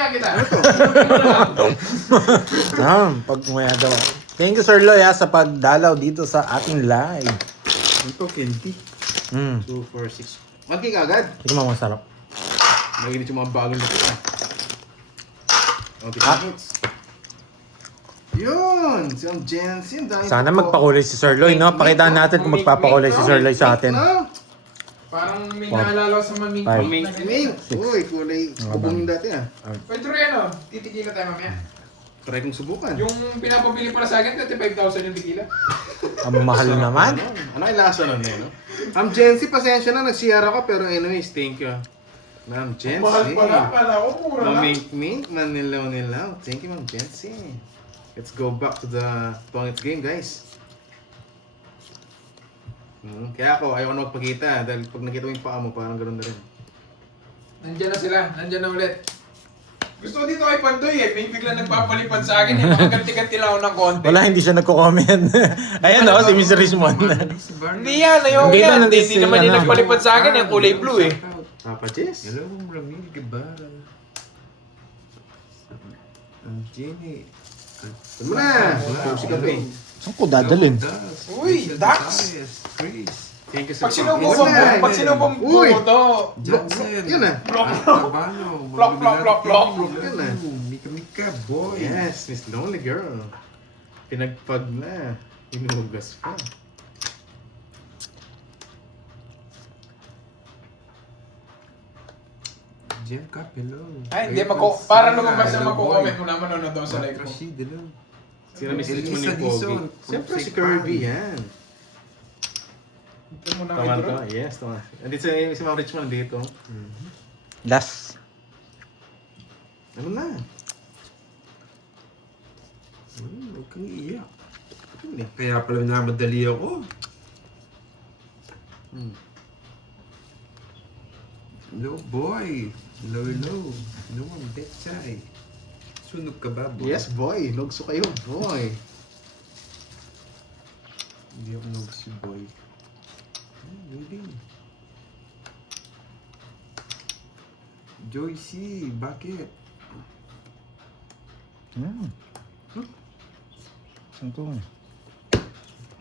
mamaya kita. Pag umaya daw. Thank you, Sir Loy, sa pagdalaw dito sa ating live. Ito, Kenti. 2, 4, 6. Magking agad. Ito mga masarap. Maginit yung mga bagong luto na. Okay, hits. Yun! Si Ang Jensen. Sana magpakulay si Sir Loy, no? Pakitaan natin kung magpapakulay si Sir Loy sa atin. Parang may naalala ko sa maming. Five. Ming! Uy, kulay. Kubong yung dati ah. Pwede rin ano, titigila tayo mamaya. Try kong subukan. Yung pinapabili para sa akin, 35,000 yung tequila. Ang mahal naman. Ano yung lasa nun eh, no? Ma'am Jency, pasensya na. Nag-CR ako pero anyways, thank you. Ma'am Jency. Mahal pala, pala ko, mura lang. Mamink-mink, manilaw-nilaw. Thank you, Ma'am Jency. Let's go back to the Pongit game, guys. Kaya ako, ayaw ko na magpakita. Dahil pag nakita mo yung paa mo, parang ganoon na rin. Nandiyan na sila, nandiyan na ulit. Gusto ko dito kay Pandoy eh, may biglang nagpapalipad sa akin eh. Makaganti-ganti lang ako ng konti. Wala, hindi siya nagko-comment. Ayan o, si Mr. Richmond. Hindi yan, ayaw Hindi yan. na, Hindi naman yung nagpalipad sa akin, yung kulay blue eh. Papa Jess? Hello, Ramil Gabara. Ang Jenny. Saan mo na? Si Kape. Saan ko dadalhin? Uy, Dax! Chris. Thank you, sir. Pag sinubong mo Uy! to, Johnson. Yun na. Tabano. Plop, plop, plop, plop. Yun na. Mika, boy. Yes, Miss Lonely Girl. Pinagpag na. Inugas pa. Jen Cap, hello. ay hindi, para lumabas na magko-comment mo naman ano daw sa live ko. Rashid, hello. Sino Miss Richmond Elisa yung Pogi? Dizon. Siyempre si Kirby yan. Ito mo na Tama intro. to? Yes, tama. Andito si Ma'am Richmond dito. Last. Ano na? Huwag kang iiyak. Yun eh. Kaya pala namadali ako. Hello, boy. Hello, hello. Hello, ang betchay. Sunog ka ba, boy? Yes, boy. Lugso kayo, boy. Hindi ako nag si boy. Maybe. Joycey, bakit? Saan ko?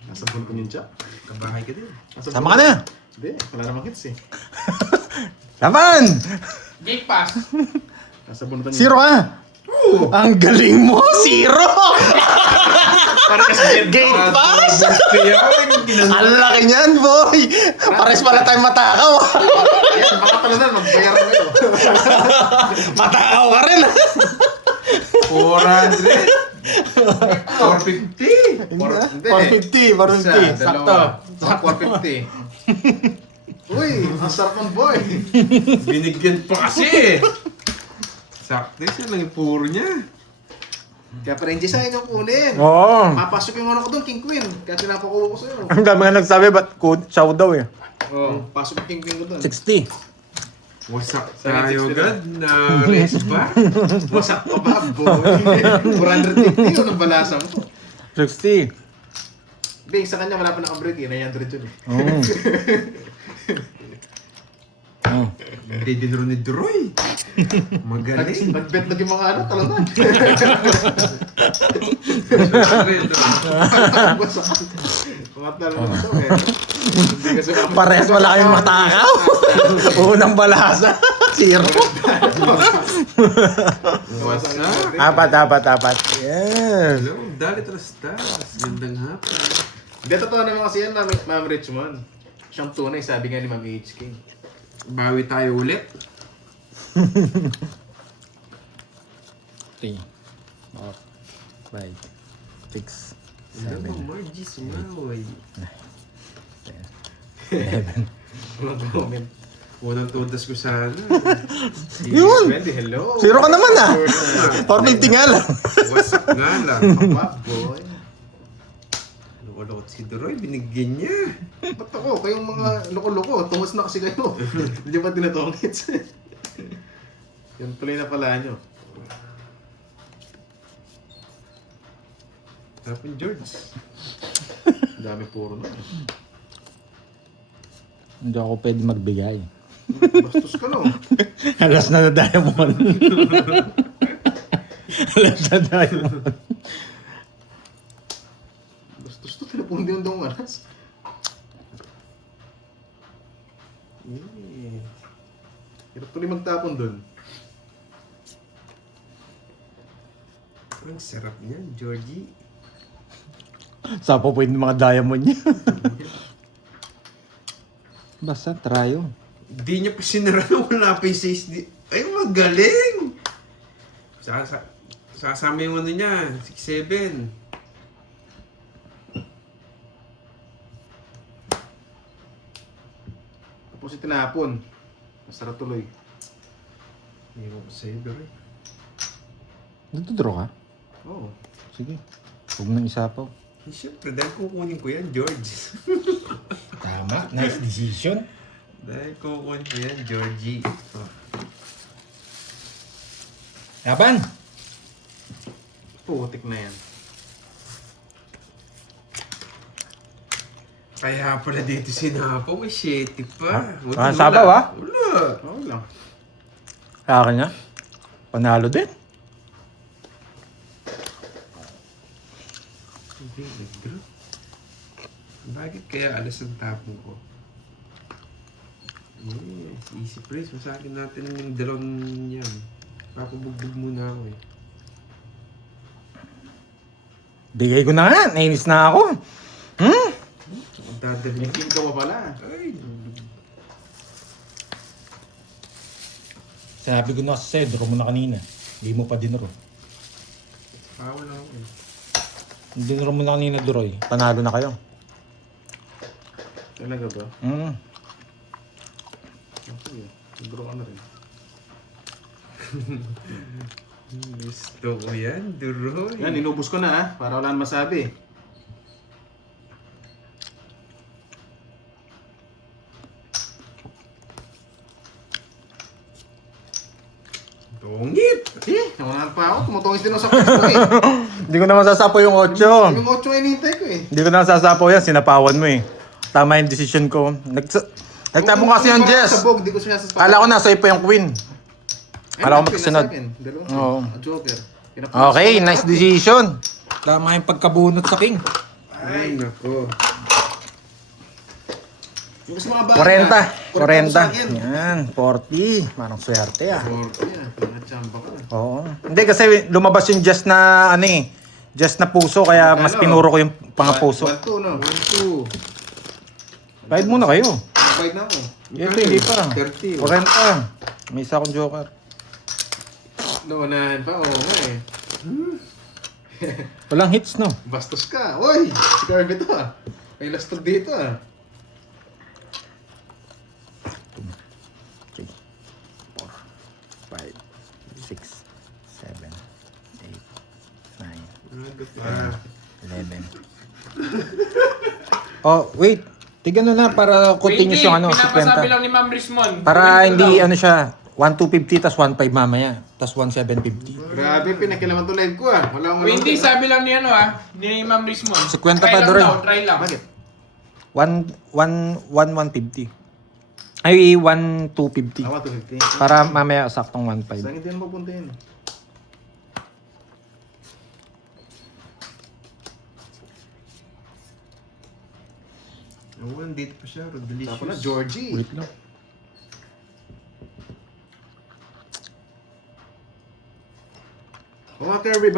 Nasa phone ko yung chat. Kabahay ka din. Sama ka na! Hindi, wala namang hits eh. Laban! Gate pass. Nasa bunutan Zero ka! Ang galing mo! Zero! Gate pass! Ang laki niyan, boy! Pares pala tayong matakaw. Ayan, baka pala na, magbayar mo yun. Matakaw ka rin. 400! 450! Hindi. 450. Isa, Sakto. dalawa. 450. Uy, ang sarap ng boy. Binigyan pa kasi! Sakto siya lang yung puro niya. Kaya pa rin sa inyo kunin. Oo. Papasok yung ano ko doon, King Queen. Kaya pinapakuha ko sa'yo. Ang dami nga nagsabi, ba't siya daw eh. Pasok yung King Queen ko doon. 60. Wasak tayo agad na race ba? Wasak pa ba, boy? 450 yun ang balasa mo. 60. Hindi, sa kanya wala pa naka-break eh. 900 yun eh. Hindi din rin ni Droy. Magaling. Nag-bet na yung mga ano, talaman. Wasak. Mga talaman ito eh. Hindi kasi Pares wala kayong matakaw. Unang balasa. Zero. Wasak. Apat. Yes. Hello, Dalit Rastas. Gandang hapon. Hindi, totoo naman kasi yan, Ma'am Richmond. Siyang tunay, sabi nga ni Ma'am HK. Bawi tayo ulit. 3, 4, 5, 6, Hello, 7, Margie Sumawoy. 11. Walang comment. Unang todas ko sana. Yun! Wendy, hello. Zero ka naman ah. 450 nga lang. Wasak nga lang. Papa, boy. Loko-loko si Droy, binigyan niya. Ba't ako? Kayong mga loko-loko, tungos na kasi kayo. Hindi ba tinatongits? Yan pala yung napala nyo. Tapon George. Ang dami puro na. Hindi ako pwede magbigay. Bastos ka no. Alas na diamond. Left na diamond. Bastos to, tinapundi yung dong aras. Hirap tuloy magtapon dun. Ang sarap niyan, Georgie. Sapo po yung mga diamond niya. Basta, tryo. Hindi niya pa sinara na wala pa yung 6. Ay, magaling! Sasama yung ano niya, 6-7. Tapos itinapon. Masarap tuloy. Hindi ko pa sa'yo, bro. Nagdodraw ka? Oo. Sige. Huwag nang isapaw. Siyempre, dahil kukunin ko yan, George. Tama. Nice decision. Dahil kukunin ko yan, Georgie. Oh. Laban! Putik na yan. Kaya pala dito sinapaw, may 7 pa. Ah, sabaw, ah? Wala. Oo lang. Sa akin niya. Panalo din. Hindi, bro. Bakit kaya alas ang tapong ko? Yes, easy praise. Masakin natin yung dalawang yan. Papabugbog muna ako eh. Bigay ko na nga. Nainis na ako. Ang dadali. May king ka pa pala. Ay, Sabi ko na kasi sa'yo, draw mo na kanina. Hindi mo pa dinro. pawal ako eh. Dinro mo na kanina, Duroy. Panalo na kayo. Talaga ba? Okay. Draw ka na rin. Gusto ko yan, Duroy. Yan, inubos ko na ha. Para wala nang masabi. Tungit! Nakunahan pa ako. Tumutungis din ako sa pwesto eh. Hindi ko naman sasapaw yung 8. Yung 8 ay hinihintay ko eh. Hindi ko naman sasapaw yan. Sinapawan mo eh. Tama yung decision ko. Nagtapong kasi yung Jess. Sabog, di ko siya sasapaw. Kala ko nasa pa yung Queen. Kala ko magkasunod. Oo. Joker. Okay, nice decision. Tama yung pagkabunot sa King. Ay, nako. Yung kasi mga bata. 40. Yan, 40. Parang swerte ah. 40 yan. Pinachamba ka. Oo. Hindi kasi lumabas yung just na ano eh. Just na puso kaya mas pinuro ko yung pangapuso. 1-2 no? 1-2. Bayad muna kayo. Bayad na ako. Ito hindi pa. 30. 40. May isa akong joker. Noonahan pa, oo nga eh. Walang hits no. Bastos ka. Uy! Si Kirby to ah. May lastog dito ah. 3, 4, 5, 6, 7, 8, 9, 11. Oh, wait. Tignan na para continuous yung ano, Pinapasabi 50. lang ni Ma'am Rismon. Para Gawin ko hindi daw. ano siya, 1,250 tas 1,5 mamaya. Tas 1,750. Grabe, pinakilaman to live ko ah. Wala akong O hindi, sabi lang ni ano ni Ma'am Rismon. 50 pa Try lang doon. daw, try lang. Bakit? 1,150. Ay, 1,250. Awa, 250. Para mamaya saktong 1,500. Saan hindi na mapuntahin? Oo, date pa siya. Delicious. Tapos na, Georgie. Wait lang. O mga Kirby,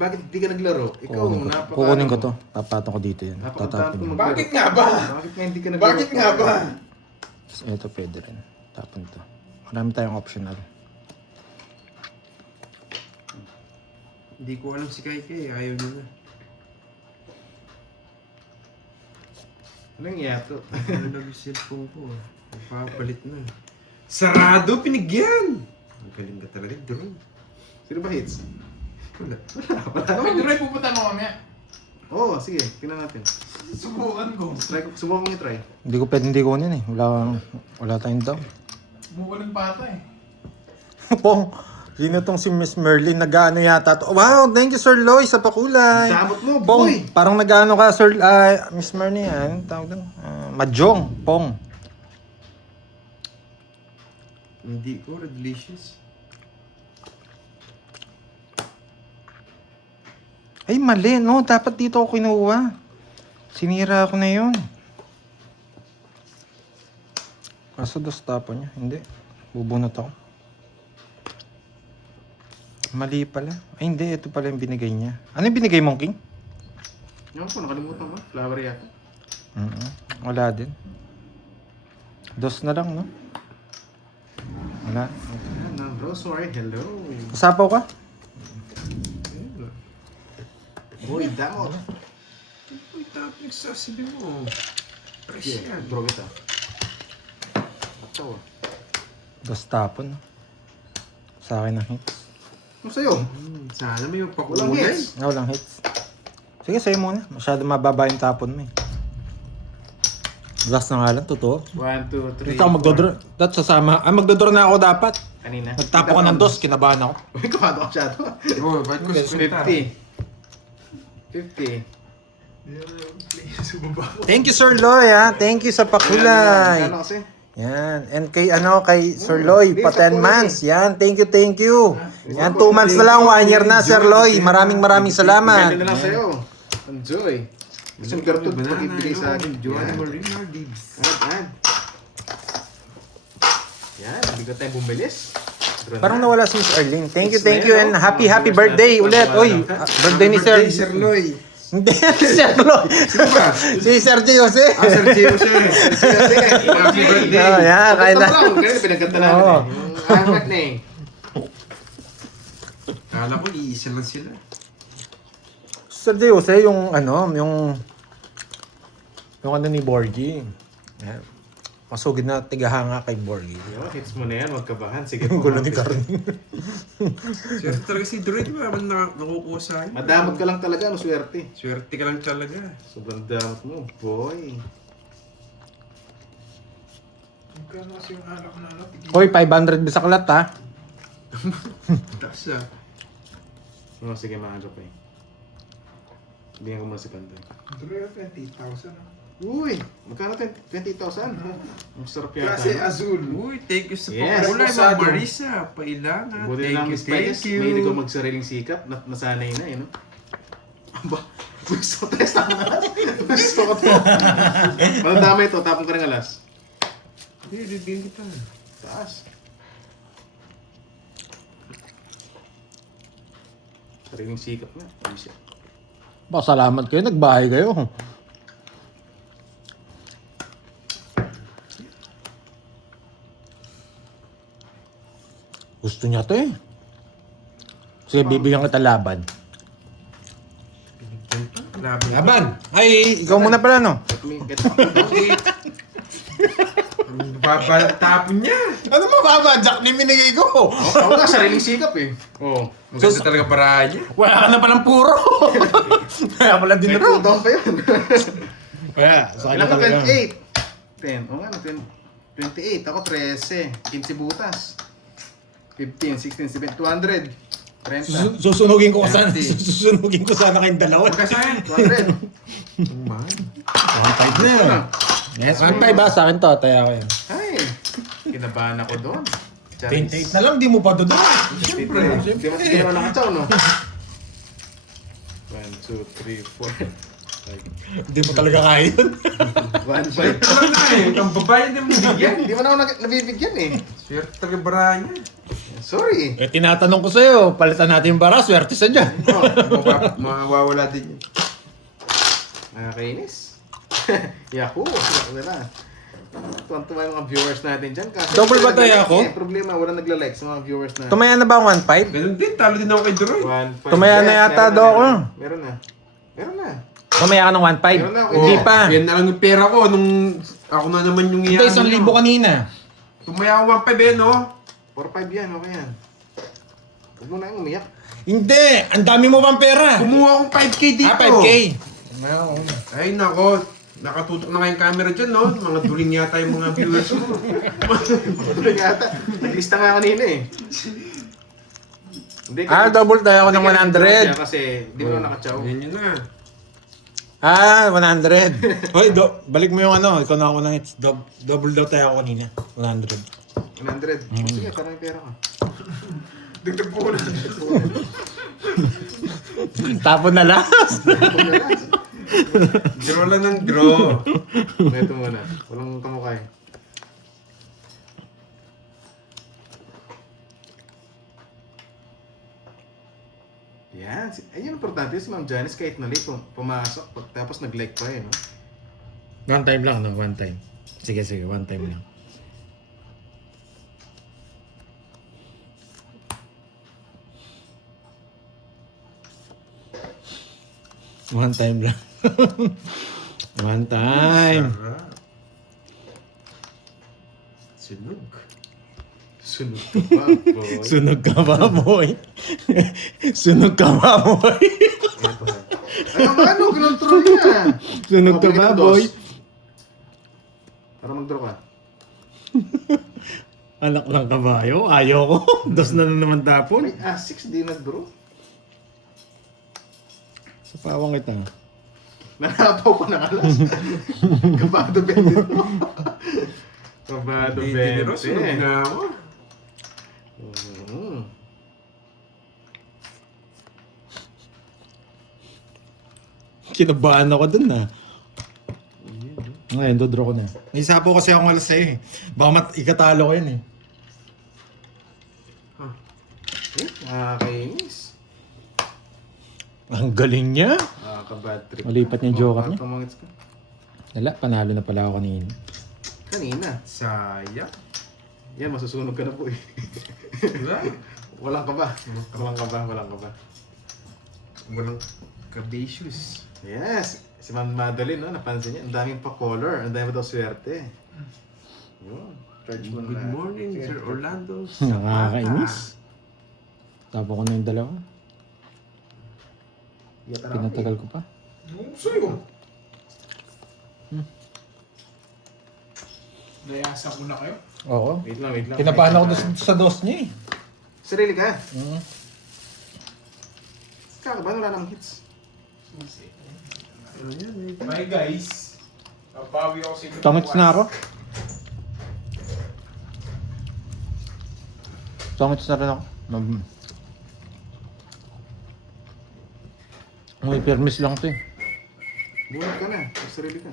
bakit di ka naglaro? Ikaw, napaka... Kukunin ko to. Papatong ko dito yan. Napakadami Tatapon ko yun. maglaro. Bakit nga ba? Bakit nga hindi ka naglaro? Bakit nga ba? Ito pwede rin. Tapon to. Marami tayong optional. Hindi ko alam si Kai. Ayaw niya na. Anong yato? Ano yung cellphone ko? Papalit na. Sarado! Pinigyan! Ang galing ka talaga, Drew. Sino ba hits? Wala. Pwede rin pupunta mo mamaya. Oo, sige. Tingnan natin. Subukan ko. Subukan mo i-try. Hindi ko pwede hindi kunin eh. Wala tayong daw. Mukulang bata eh. Pong, sino tong si Miss Merlin? Nag-ano yata to? Wow, thank you Sir Loy sa pakulay. Damot mo, Pong, boy! parang nag-ano ka Sir, Miss Merlin yan. Tawag doon. Mahjong, Pong. Hindi ko, delicious. Ay, mali, no? Dapat dito ako kinuha. Sinira ako na yun. Kaso dos tapo niya. Hindi. Bubunot ako. Mali pala. Ay, hindi. Ito pala yung binigay niya. Ano yung binigay mong king? Yung po, nakalimutan ko. Flower yata. Wala din. Dos na lang, no? Wala. Ayan, Rosemary, hello. Kasapaw ka? Boy, damo. Uy, tapos sasabi mo. Fresh Yeah, yan. draw kita. Ito. Dos tapon. Sa akin ang hits. Ano sa'yo? Sana may Walang pakulay. hits. Walang hits. Sige, sa'yo muna. Masyado mababa yung tapon mo eh. Last na nga lang, totoo. 1, 2, 3. Dito ako magdodraw. That's sasama. Ay, magdodraw na ako dapat. Kanina. Nagtapo ko ng dos, kinabahan ako. Uy, kumado ka masyado. Oh, ba't ko 50. 50. Thank you, Sir Loy, ha. Thank you sa pakulay. Ano kasi? Yan. And kay Sir Loy, pa 10 months. Yan, thank you. Yan, 2 months na lang, 1 year na, Sir Loy. Maraming salamat. Ganda na lang sa'yo. Enjoy. Gusto yung gartod Banana, pag-ibigay sa akin. Joanna Yan. Marina Dibs. Yan. Yan, hindi ko tayo bumilis. Parang nawala si Miss Arlene. Thank you, and happy birthday ulit. Oy, birthday ni Sir. Sir Loy. Hindi, si Sir Loy. Si Sir J. Jose. Sir Gio, sir. Happy birthday. Oh, yan, kaya na. Ganyan, pinagkanta namin Oo. eh. Yung anak na eh. Kala ko iisa lang sila. Sir J. Jose, yung ni Borgie. Yan. Masugid na tigahanga kay Borgie. Yo, hits mo na yan, huwag kabahan. Sige Yung po. gulo ni Carmen. Swerte talaga si Droid, di ba? Nakukuha sa akin. Madamot ka lang talaga, no swerte. Swerte ka lang talaga. Sobrang damot mo, boy. Magkano kasi yung alak na ano? Hoy, 500 bisaklat ha. Taas ah. Oh, sige, maaga pa eh. Bigyan ko muna si Panday. Tuloy 20,000. Uy, magkano 20,000? Ang sarap yata. Klase azul. Uy, thank you sa Yes, pakulay, pasado. Ma'am Marisa. Pailangan. Buti Thank na you, Miss Payes, thank you. may hindi ko magsariling sikap, nasanay na eh, no? Aba, gusto ko test ako na. Gusto ko to. Walang dama ito, tapong ka ng alas. Hindi, bibigyan kita. Taas. Sariling sikap na. Ayos yan. Salamat kayo, nagbahay kayo. Gusto niya to eh. Sige, bibigyan kita laban. Laban! Ay, ikaw muna pala no? Tapon niya. Ano mababa? Jack ni binigay ko. Ako nga, sariling sikap eh. Oo. Maganda talaga paraan niya. Wala ka na palang puro. Kaya pala din May ro. cooldown pa yun. Kaya, sa Ilan kanya ka? talaga. 28. 10. O nga, 28. Ako 13. 15 butas. 15, 16, 17, 200. 30. Susunugin ko sana. Susunugin ko sana kayong dalawa. Magkasayan. 200. Ang mahal. 1.5 na yun. Yes, 1.5 ba? Sa akin to, taya ko yan. Ay, kinabahan ako doon. 28 na lang, di mo pa doon. Siyempre. Di mo siguro nakatsaw, no? 1, 2, 3, 4. Hindi mo talaga kaya yun. 1, 5. Ano na eh, ang babae din mo bigyan. Hindi mo na ako nabibigyan eh. Swerte talaga paraan niya. Sorry. Eh, tinatanong ko sa'yo, palitan natin yung bara, swerte sa dyan. Mawawala din yun. Nakakainis. Yahoo! Wala. Tuwan-tuwa yung mga viewers natin dyan. Kasi Double ba tayo ako? Problema, wala nagla-like sa mga viewers natin. Tumaya na ba ang 1.5? Ganun din, talo din ako kay Droid. 1, 5. Tumaya na yata daw ako. Meron na. Meron na. Tumaya ka ng 1.5? Meron na ako. Hindi pa. Yan na lang yung pera ko nung ako na naman yung Hindi, 1,000 kanina. Tumaya ako 1.5 eh, no? 4-5 yan, okay yan. Huwag mo na yung umiyak. Hindi! Ang dami mo pang pera! Kumuha akong 5K dito. 5K! Ay, nako. Nakatutok na kayong camera dyan, no? Mga duling yata yung mga viewers mo. Tuloy yata. Naglista nga kanina eh. Hindi, Double tayo ako ng Kaya 100. kasi, di mo na nakatsaw. Yan yun na. 100. Hoy, balik mo yung ano, ikaw na ako ng hits. Double daw tayo ako kanina. 100. 100. Sige, parang may pera ka. Dagdag po na. Tapon na last. Draw lang ng draw. Ito muna. Walang kamukha eh. Yan. Ayun, importante si Ma'am Janice kahit na late, pumasok, tapos nag-like pa eh, no? One time lang, no? One time. Sige, one time lang. One time lang. One time. Sarap. Sunog. Sunod ka pa, boy. Sunog ka ba, boy? Sunog ka ba, boy? Ay, ano? Kinontrol niya. Sunog ka Bigyan ba, ng boy? dos. Para mag-draw ka. Anak ng kabayo? Ayaw ko. Dos na naman tapon. Ay, 6 di nag-draw. Sa pawang kita. Nanapaw pa ng alas. Kabado 20 to. Kabado Hindi niro, sunog 20. na ako. Mm. Kinabahan ako dun Ngayon, dodraw ko na. May isa po kasi akong alas sa'yo eh. Baka ikatalo ko yun eh. Nakakainis. Ang galing niya. Nakaka-bad trip. Malipat niya yung joker niya. Tumangits ka. Wala, panalo na pala ako kanina. Kanina. Sayang. Yan, masusunog ka na po eh. Wala. Walang ka ba? Walang ka ba? Walang ka ba? Walang kabasius. Yes. Si Ma'am Madeline, no? Napansin niya. Ang daming pa-color. Ang dami daw swerte. Yun. Charge mo na. Good morning, Sir Orlando. Nakakainis. Tapo ko na yung dalawa. Yata na. Pinatagal ko pa. Ano sa'yo? Nayasa ko na kayo. Oo. Wait lang, wait lang. Kinabahan ako sa dos niya eh. Sarili ka. Kakabahan, wala namang hits. Ano yan? Bye guys. Papawi ako sa inyo. Tangits na ako. Tangits na rin ako. May permis lang to eh. Bunot ka na. Sarili ka.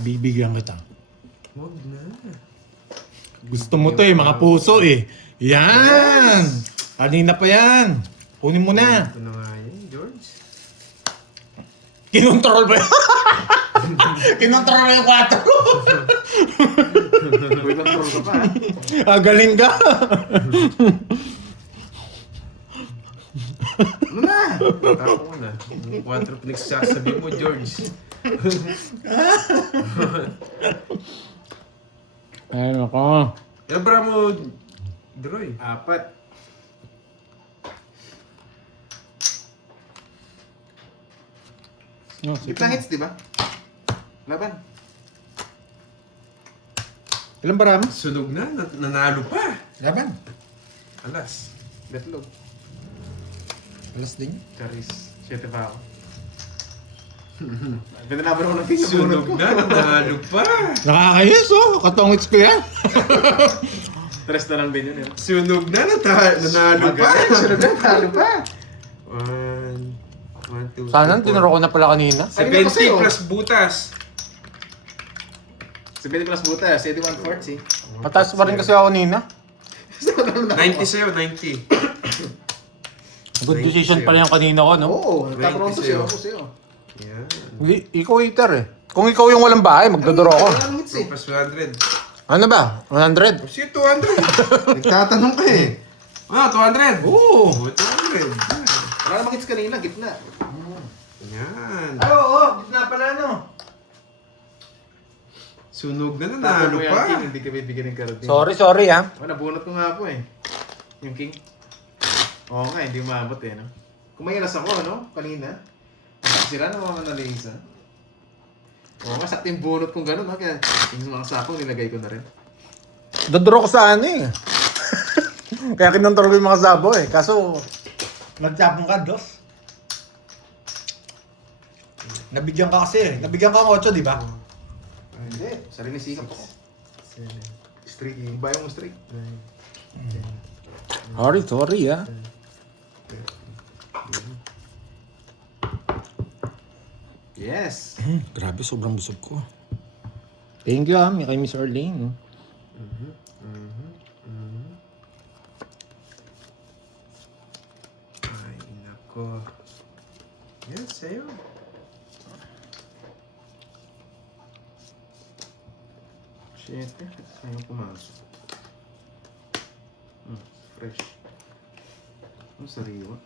Bibigyan kita. Huwag na. Gusto mo to eh, mga puso eh. Yan! Kanina pa yan. Kunin mo na. Ito na nga yan, George. Kinontrol ba yan? Kinontrol mo yung 4. Wait lang, troll ka pa. Galing ka. Ano na? Tapo ko na. Yung 4 pinagsasabi mo, George. Ay, nako. Ilan bara mo, Droy? 4. No, Gitna hits, di ba? Laban. Ilan ba rami? Sunog na, nanalo pa. Laban. Alas. Betlog. Alas din. Charis. 7 pa ako. Pinalaban ako ng king. Sunog na, nanalo pa. Nakakayos oh. Katongits ko yan. 3 na lang din yun. Sunog na, nanalo pa. Sunod na, talo pa. 1, 2, Sana tinuro ko na pala kanina. 70 plus butas. 70 plus butas. 81 forts eh. Mataas pa rin kasi ako kanina. 90 sa'yo, 90. Good decision pala yung kanina ko, no? Oo, nagkakaroon ko 20 sa'yo. sa'yo. Ako sa'yo. Yan. Hindi, ikaw hater eh. Kung ikaw yung walang bahay, magdodoro ako. Wala namang hits eh. 2 plus 100. Ano ba? 100? Sige, 200. Nagtatanong ka eh. Ah, 200. Oo. 200. Wala namang hits kanina, gitna. Yan. Ay, oo. Gitna pala, no? Sunog na, Tapos nanalo mo yung pa. king, hindi ka bibigyan ng card. Sorry ha. Oh, nabunot ko nga po eh. Yung king. Oo nga, hindi umabot eh, no? Kumayalas ako, no? Kanina. Sira na mga nalisa. Oo nga, sakto yung bunot kong gano'n, no? Kaya yung mga sapong nilagay ko na rin. Dodoro ko sa ano eh. Kaya kinontrol ko yung mga sabo eh. Kaso, nagtapong ka, dos. Nabigyan ka kasi eh. Nabigyan ka ng 8, di ba? Hindi, sarili sikap ako. Straight, iba yung straight. Sorry ah. Yes. Grabe, sobrang busog ko. Thank you kay Miss Orlane. Ay, nako. Yan, sa'yo. Siyete. Saan pumasok? Fresh. Ang sariwa.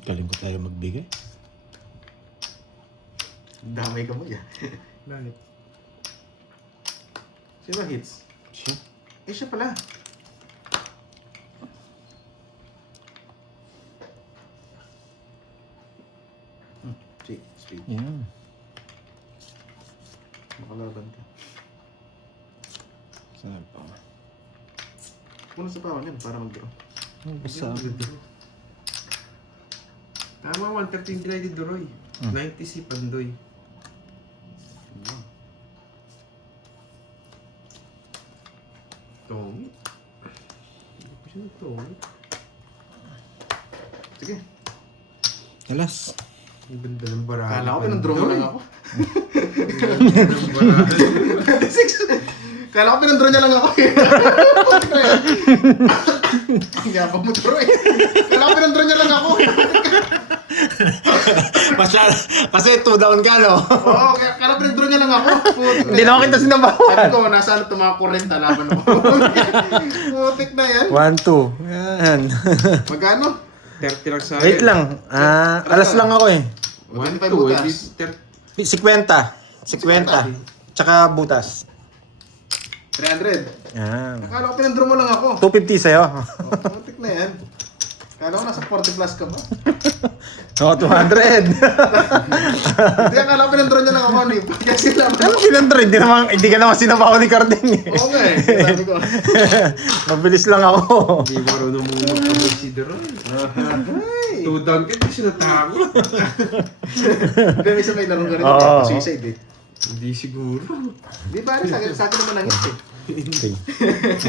Kalimut tayo magbigay. Damay ka mo yan. Bakit? Sino hits? Siya. Siya pala. Speed. Yan. Makalaban ka. Saan pa? Muna sa pawan yan para mag-draw. Basta. Tama, 113 divided Roy. 90 si Pandoy. Tongi. Hindi ko siya tongi. Sige. Alas. Ang ganda ng barahan. Kala ko pinag-draw mo lang ako. Ng barahan. Kala ko pinag-draw niya lang ako. Ang yabang mo draw eh. Kala ko pinag-draw niya lang ako. Kasi 2 down ka, no? Oo, kala pinag-draw niya lang ako. Hindi naman kita Sabi sinabawan. ko, nasaan ito mga kurenta laban mo. Putik na yan. 1-2. Yan. Magkano? 30 lang sa akin. Wait lang. Alas lang ako eh. 25 1-2. butas. 50. 50. Tsaka butas. 300. Yan. Akala ko pinag-draw mo lang ako. 250 sa'yo. Putik na yan. Kala ko nasa 40 plus ka ba? Oo, 200. Hindi, akala ko pinag-draw niya lang ako. Kasi lang. Ano pinandro? Hindi ka naman sinabawan ni Carding eh. Oo nga eh. Sabi ko. Mabilis lang ako. Hindi marunong mo magkamay si Deron. 2 down ka, hindi siya natakot. Pero minsan may larong ganito. Oo. Suicide eh. Hindi siguro. Di ba? Sa akin naman ang hit eh. 4,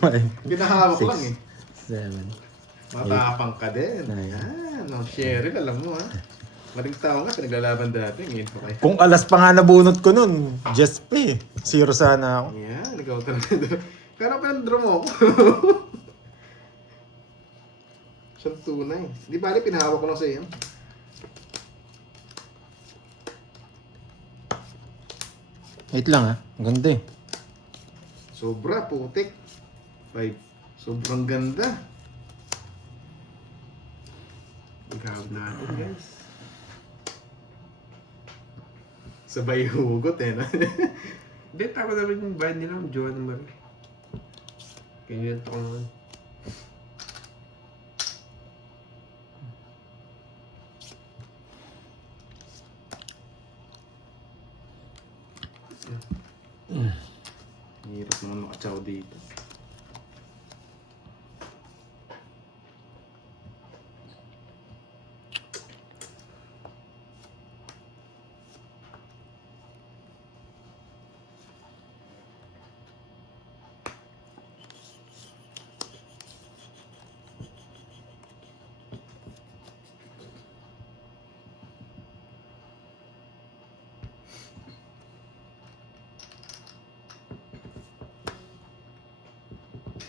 5, Pinahawak lang eh. 7. Matapang ka din. Nine. Yan. Ang Cheryl, alam mo ha. Maling tao nga, pinaglalaban dati. Ngayon pa kayo. Kung alas pa nga nabunot ko nun, just pay. 0 sana ako. Yan, ikaw talaga doon. Pero pinag-draw mo ako. Siyang tunay. Di bali, pinahawak ko lang sa iyo. Wait lang ha. Ang ganda eh. Sobra, putik. 5. Sobrang ganda. Ikaw natin, guys. Sabay hugot eh. No? Hindi, tama naman yung bayan nila, ang Jowa ng Marie. Ganyan ko naman. Hirap naman makatsaw dito.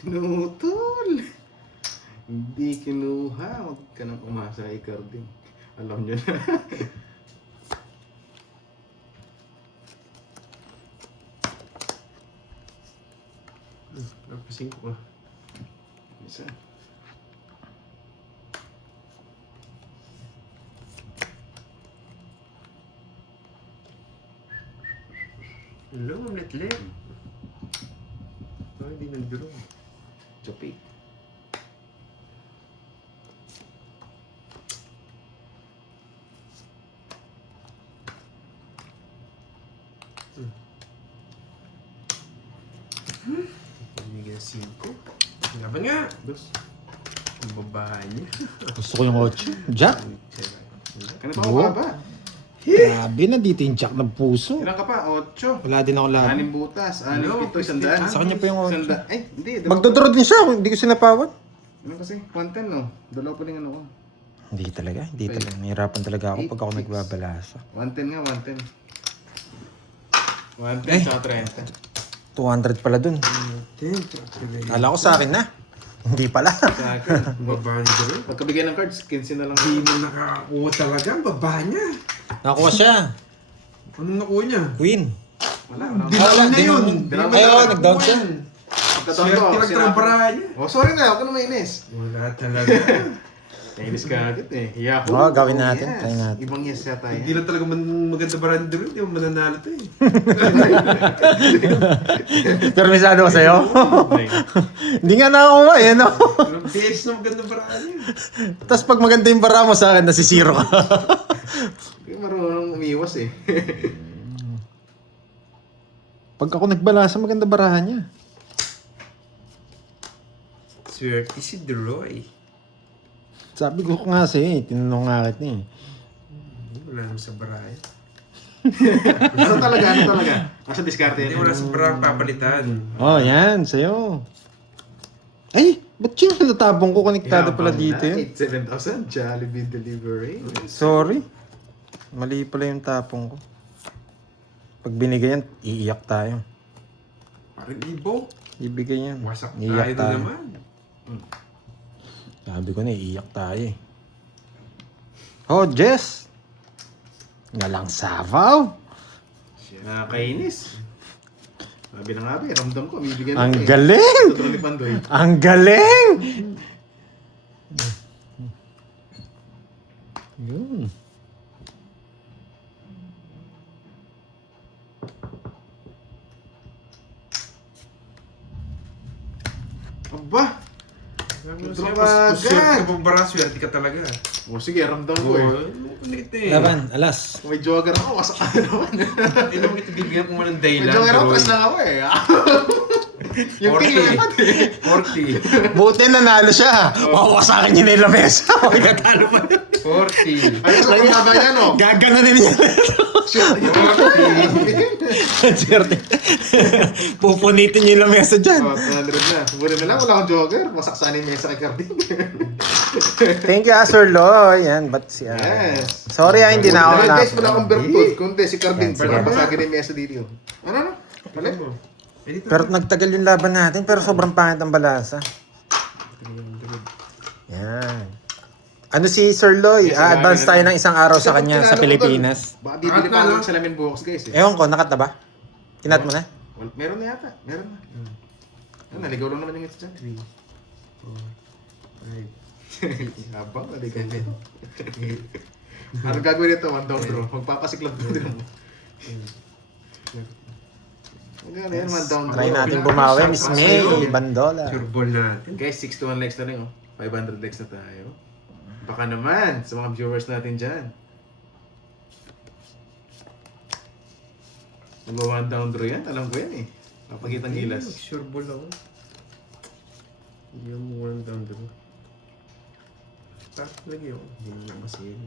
Pinutol! Hindi kinuha. Huwag ka nang umasa kay Carding. Alam nyo na. Napasing ko ka. Isa. Hello, Letlet. Oh, hindi nag-draw. Chopik. Hindi nga 5. Laban nga! Dos. Ang babae niya. Gusto ko yung 8. Jack? Ganito Oo. ka ba? Grabe na dito yung Jack ng puso. Ilan ka pa? 8. Wala din ako lahat. 6 butas. 6, Hello, 7, 100. Sa kanya pa yung 8. Ay, hindi. Magdodraw din siya kung hindi ko sinapawan. Ano kasi? 110 no? Dalawa pa rin ano ko. Hindi talaga. Nahirapan talaga ako pag ako nagbabalasa. 110 nga, 110. 110 Eh. sa 30. 200 pala dun. Kala ko sa akin na. Hindi pala. Sa akin. Babae niya rin. Pagkabigay ng cards, 15 na lang. Hindi mo nakakuha talaga ang babae niya. Nakuha siya. Anong nakuha niya? Queen. Wala. Dinaon na yun. Ayun, nag-down siya. Pagkataon ko, Swerte lang ng baraha niya. Oh, sorry na. Ako na mainis. Wala talaga. Nainis ka agad eh. Yahoo. Oo, gawin natin. Yes. Try natin. Ibang yes yata Hindi yan. lang talaga maganda baraha ni Drew. Hindi mo mananalo to eh. Permisado ko sa'yo? Hindi nga nakakuha eh, no? Ilang beses na maganda baraha niya. Tapos pag maganda yung bara mo sa akin, nasisiro ka. Hindi marunong umiwas eh. Pag ako nagbalasa, maganda barahan niya. Swerte si Droy. Sabi ko nga sa'yo eh, tinanong nga kita eh. Wala naman sa baraha. Ano talaga? Ano talaga? Nasa diskarte Hindi yan. wala sa baraha papalitan. Oh, yan, sa'yo. Ay, ba't yung natabong ko? Konektado pala dito yun. 7,000 Jollibee delivery. Sorry. Mali pala yung tapong ko. Pag binigay yan, iiyak tayo. Parang ibo. Ibigay yan. Wasak tayo Iiyak na tayo. naman. Sabi ko na, iiyak tayo eh. Oh, Jess! Ngalang Savaw! Nakakainis. Sabi na nga ba, ramdam ko, bibigyan Ang ko eh. galing! Tutulong ni Pandoy. Ang galing! Yun. Aba! Swerte agad! ka pang baraha, swerte ka talaga. O sige, ramdam ko eh. Ulit eh. Laban, alas. Kung may jogger ako, wasak ka naman. Hindi naman ito bibigyan ko man ng May dahilan. jogger ako, Droy. press lang ako eh. Yung king lang naman eh. 40. Buti nanalo siya. Wawasakan niya na yung lamesa. Magkatalo pa. 40. Ayun sa pagkaba niya no? Gaganunin niya. Swerte. Pupunitin niya yung lamesa dyan. Oh, 200 na. Siguro na lang, wala akong jogger. Wasak sana yung mesa kay Carding. Thank you, Sir Loy. Yan, ba't si... Yes. Sorry hindi na ako Wala, guys, wala akong na. bertud. Kundi si Carding. Yan, sige. Para pasagin yung mesa dito. Ano? Mali? Pero nagtagal yung laban natin, pero sobrang pangit ang balasa. Yan. Ano si Sir Loy? Yes, Advance marami tayo na. ng isang araw sa Kasi kanya pag sa tinalo ko Pilipinas. doon, Baka bibili pa ako ng salamin bukas, guys eh. Ewan ko, nakat na ba? Kinat mo na? Meron na yata. Meron na. Naligaw lang naman yung ito dyan. 5. Habang, naligaw na. Ano gagawin nito? One down draw. Magpapasiklab ko din. Magkano yan? One down draw. Try natin bumawi, Miss May Bandola. Sure ball natin. Guys, 6 to 1 likes na rin oh. 500 likes na tayo. Baka naman sa mga viewers natin dyan. One down draw yan. Alam ko yan eh. Papakitang gilas. Sure ball ako. Hindi mo one down draw. Bakit lagi ako? Hindi mo namasin.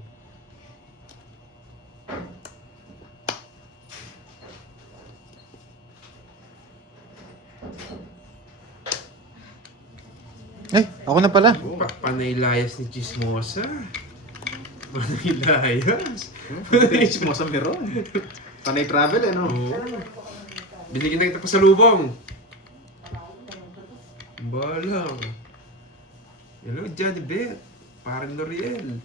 Eh, ako na pala. Panay-layas ni Chismosa. Panay-layas. Rich mo sa meron. Panay travel eh no? Oo. Binigyan na kita pa sa lubong. Balang. Hello, Johnny Bet. Parang L'Oreal.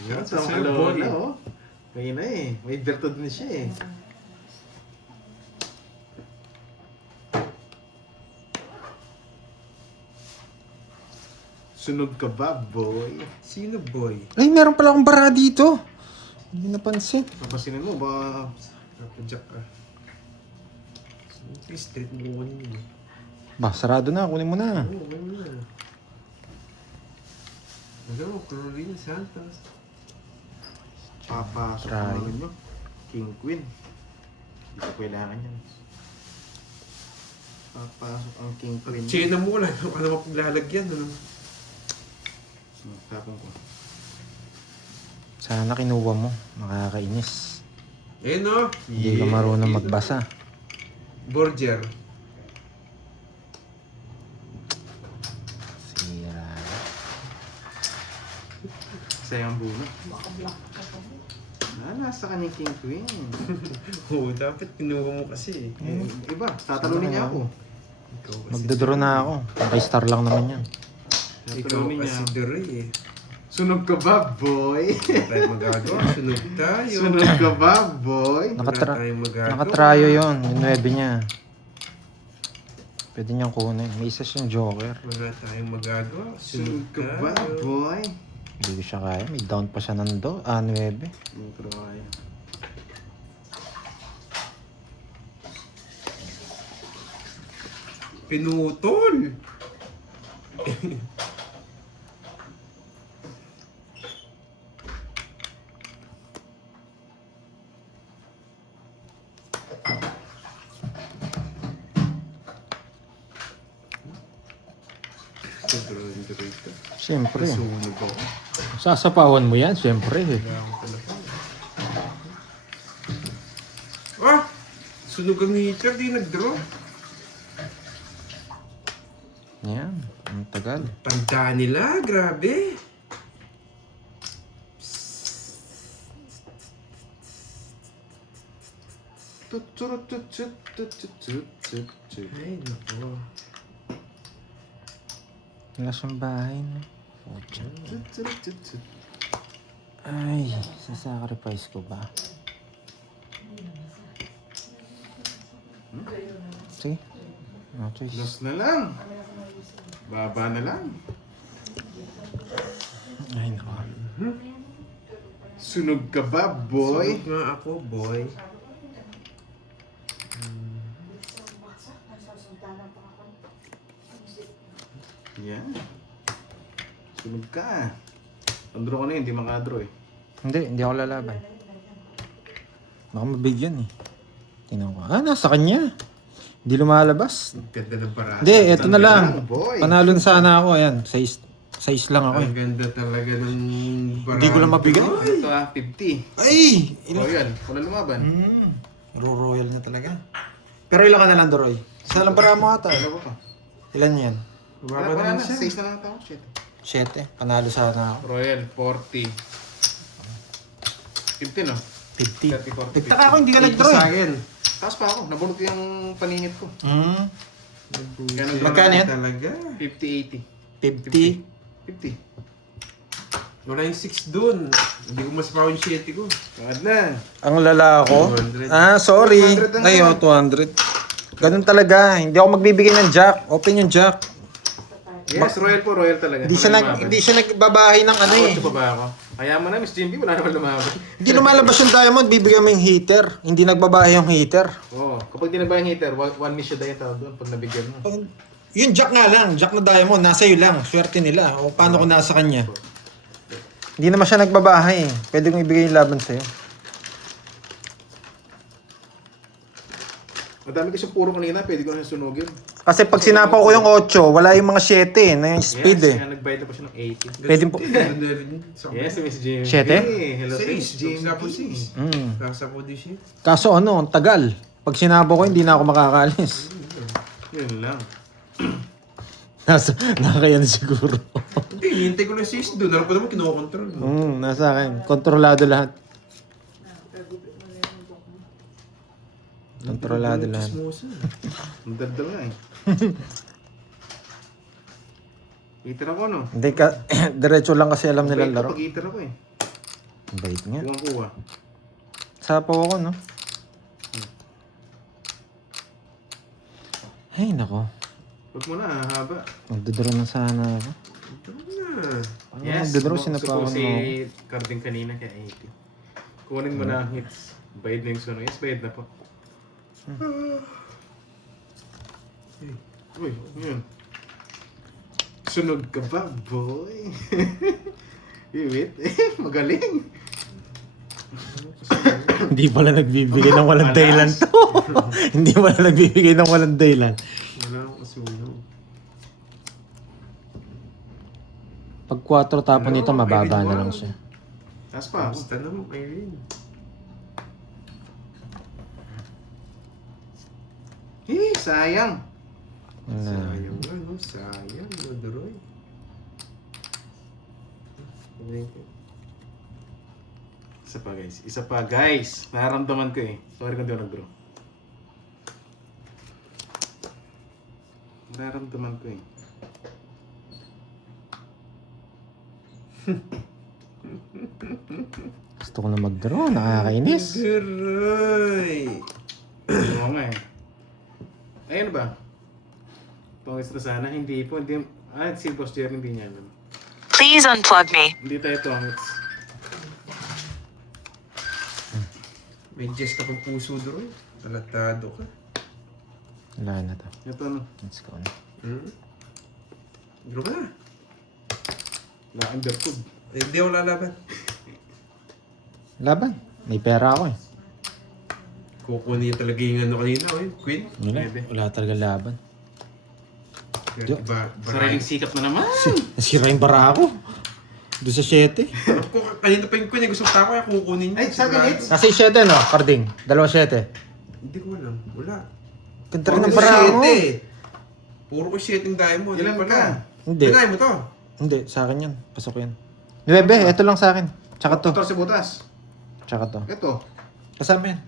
Yan, Sa mga lola oh. May na eh. May bertud din siya eh. Sunog ka ba, boy? Sino boy? Ay, meron pala akong bara dito. Hindi napansin. Napasinin mo ba? Kapadyak ka. Please, straight mo kukunin yun. Ba, sarado na. Kunin mo na. Oo, ganun na. Hello, Carolina Santos. Papasok Try. namin nyo. King Queen. Hindi ko kailangan yan. Papasok ang king queen. China mo, wala ka naman paglalagyan. Ano? Tapon ko. Sana kinuha mo. Makakainis. Eh no? Hindi ka marunong magbasa. Borger. Sira. Sayang bunot. Nasa kanyang king queen. Oo, dapat kinuha mo kasi. Iba, tatalunin niya ako. Ikaw kasi. Magdodraw na ako. Kay star lang naman yan. Ikaw Tatalunin niya. kasi Dre eh. Sunog ka ba, boy? Wala tayong magagawa. Sunog tayo. Sunog ka ba, boy? Wala tayong magagawa. Nakatryo yun. Yung 9 niya. Pwede niyang kunin. May isa siyang joker. Wala tayong magagawa. Sunog ka ba, tayo. boy? Hindi ko siya kaya. May down pa siya ng 9. Hindi ko na kaya. Pinutol. Sobrang dito. Siyempre. Nasunog ako. Sasapawan mo yan. Siyempre. Wala akong telefon. Ah! Sunog ang heater, di nag-draw. Yan. Ang tagal. Tanda nila, grabe. Ay, nako. Wala siyang bahay. No? Pucha. Ay, sasacrifice ko ba? Sige. No choice. Los na lang. Baba na lang. Ay, nako. Sunog ka ba, boy? Sunog nga ako, boy. Yan. Sunog ka. Ang draw ko na yun, hindi makadraw eh. Hindi ako lalaban. Baka mabigyan eh. Tingnan ko. Ah, nasa kanya. Hindi lumalabas. Ang ganda ng paraan. Hindi, eto na lang. Boy. Panalo na sana ako. Ayan, size lang ako Ang eh. ganda talaga ng paraan. Hindi ko lang mabigay. Ito ah, 50. Ay! Royal, wala lumaban. Royal na talaga. Pero ilan ka na lang, Doroy? Isa lang para mo ata. Wala pa. Ilan yan? Bumaba Wala na na, siya. 6 na lang tao. Shit. 7. Panalo sana ako. Royal, 40. 50 no? 50. 30, 40. Nagtaka ako, hindi ka Ito nag-draw sa eh. akin. Taas pa ako, nabunot ko yung paningit ko. Kaya Magkano yan? Talaga. 50, 50. 80. Wala yung 6 dun. Hindi ko masapaw yung 7 ko. Agad na. Ang lala ko? 200. Ah, sorry. 200 na Ay, lang. 200. Ganun talaga. Hindi ako magbibigay ng jack. Open yung jack. Yes, Royal po, Royal talaga. Hindi siya nagbabahay ng ano eh. Ito pa ba ako? Kaya mo na, Miss Jimby, wala naman lumaban. Hindi lumalabas yung diamond, bibigyan mo yung heater. Hindi nagbabahay yung heater. Oo, kapag di na ba yung heater, one miss siya dahil tawag doon pag nabigyan mo. Yung jack nga lang, jack na diamond, nasa iyo lang. Swerte nila. O paano kung nasa kanya? Hindi naman siya nagbabahay eh. Pwede kong ibigay yung laban sa'yo. Madami kasi puro kanina, pwede ko na sunugin. Kasi pag sinapaw ko yung 8, wala yung mga 7 eh, na yung speed Yes, eh. kaya nagbayad na po siya ng 80. Pwede po. Yes, Miss Jimmy. Siyete? Hello, Miss Jimmy. Nasa po di siya. Kaso ano, ang tagal. Pag sinapaw ko, hindi na ako makakalis. Yun lang. Nakakaya na siguro. Hindi, hintay ko lang 6 dun. Ano pa naman kinokontrol mo? Nasa akin. Kontrolado lahat. Kontrolado lahat. Chismosa. Ang daldal nga eh. Eater ako, no? Hindi ka, diretso lang kasi alam nila Bait laro. kapag eater ako eh. Bait nga. Kuha. Sapaw ako, no? Ay, nako. Huwag mo na, haba. Magdodraw na sana ako. Ito na. Magdodraw, sinapawan si mo ako. Carding kanina kaya 80. Kunin mo na ang hits. Bayad na yung suno. Yes, bayad na po. Uy, yun. Sunog ka ba, boy? Iwit. Magaling. Hindi pala nagbibigay ng walang dahilan to. Hindi pala nagbibigay ng walang dahilan. Pag 4 tapon nito, mababa na lang siya. Taas pa ako. Basta naman, Irene. Sayang. Sayang nga, no? Sayang, Maduroy. Isa pa guys. Nararamdaman ko eh. Sorry kung di ako nag-draw. Nararamdaman ko eh. Gusto ko na mag-draw, nakakainis. Maduroy! Oo nga eh. Ayun ba? Tongits na sana. Hindi po. Hindi. Si Boss Jerry hindi niya alam. Please unplug me. Hindi tayo tongits. May jest akong puso, Duroy. Talatado ka. Wala na to. Ito ano. Let's go na. Draw ka na. Na-undercood. Eh, hindi ako lalaban. Laban. May pera ako eh. Kukunin niya talaga yung ano kanina, oh, yung Queen. Wala talaga laban. Kaya Sariling sikap na naman. Nasira yung bara ako. Doon sa 7. Kanina pa yung Queen, gusto ko kaya kukunin niya. Ay, sa akin, it's... Kasi 7 no? Carding. 2-7. Hindi ko alam. Wala. Ganda rin ang bara mo. Puro ko 7 yung diamond. Ilan Ano ka? Hindi. Pinay mo to. Hindi. Sa akin yan. Pasok yan. 9. Ito lang sa akin. Tsaka to. 14 butas. Tsaka to. Ito. Kasama yan.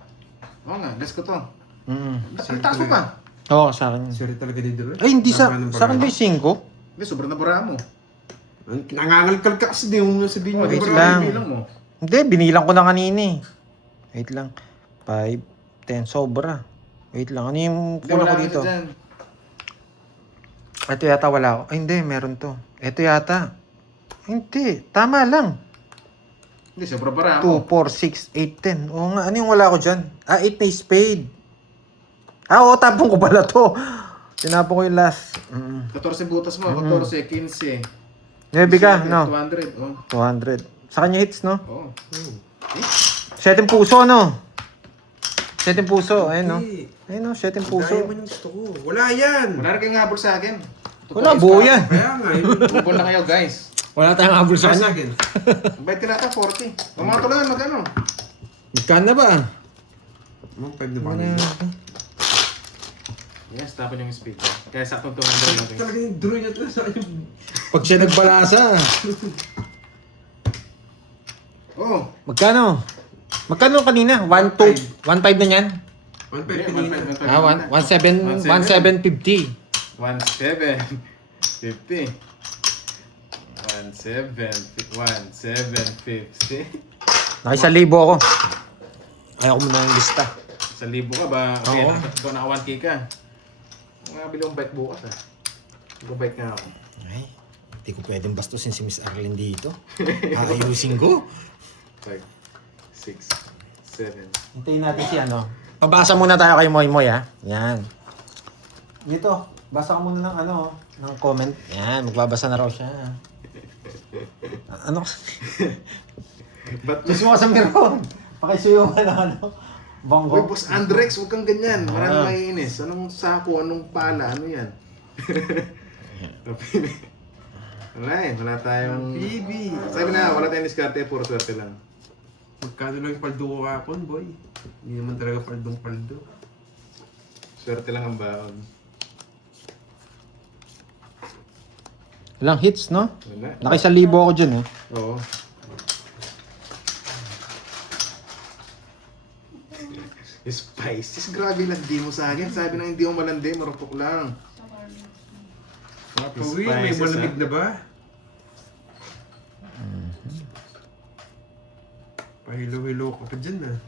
Oo nga, let's go to. Mm. Taas mo pa. Oo, sa akin yan. Siri talaga ni Duroy. Ay, hindi sa akin ba yung 5? Hindi, sobrang nabara mo. Nangangalkal ka kasi di mo sabihin mo. Wait nabara lang. mo, bilang mo. Hindi, binilang ko na kanina eh. Wait lang. 5, 10, sobra. Wait lang. Ano yung Hindi, kulang wala ko ka dito? dyan. Ito yata wala ako. Ay, hindi. Meron to. Ito yata. Hindi. Tama lang. Hindi, sobrang bara mo. 2, 4, 6, 8, 10. Oo nga. Ano yung wala ko dyan? 8 na spade. Oo, tapong ko pala to. Tinapon ko yung last. 14 butas mo, 14, 15. 9 ka, no? 200, oh. 200. Sa kanya hits, no? Oh. 7 puso, no? 7 puso. Ayun, no? Hindi. Ayun, no? 7 puso. Diamond yung gusto ko. Wala yan. Wala rin kayong habol sa akin. Wala, buo yan. Kaya nga. Yun. Tubol na kayo, guys. Wala tayong habol sa Sa kanya. akin. Bayad ka nata, 40. Ang mga tulangan, magkano? Magkano na ba? Mga 5 na ba kanina? Yes, tapon yung speed. Kaya saktong 200 natin. Talaga yung draw niya talaga sa akin. Pag siya nagbalasa. Oh, Magkano? Magkano kanina? 1.2? 1.5 na yan? 1.5 yeah, kanina. 1.5. 1.750. 1.750. 1.750. Naka 1,000 ako. Ayaw ko muna ng lista. 1,000 ka ba? Okay, Oo. naka 1K ka. Makabili akong bike bukas ah. Mag-bike nga ako. Ay, hindi ko pwedeng bastusin si Miss Arlene dito. Aayusin ko. 5, 6, 7. Hintayin natin si ano. Pabasa muna tayo kay Moy Moy ha. Yan. Dito, basa ka muna ng ano, ng comment. Yan, magbabasa na raw siya. Ano? Ba't Gusto mo sa miro. Pakisuyo ka na ano. Uy, Bongo. Boss Andrex, huwag kang ganyan. Maraming Ah. maiinis. Anong sako, anong pala, ano yan? Wala eh, wala tayong... Bibi. Sabi na, wala tayong diskarte, puro swerte lang. Magkano lang yung paldo ko kapon, boy? Hindi naman talaga paldong paldo. Swerte lang ang baon. Ilang hits, no? Wala. Naka 1,000 ako dyan eh. Oo. Spices, grabe landi mo sa akin. Sabi na hindi mo malandi, marupok lang. Uy, may Spices, malamig na ba? Pahilo-hilo ka pa dyan ah.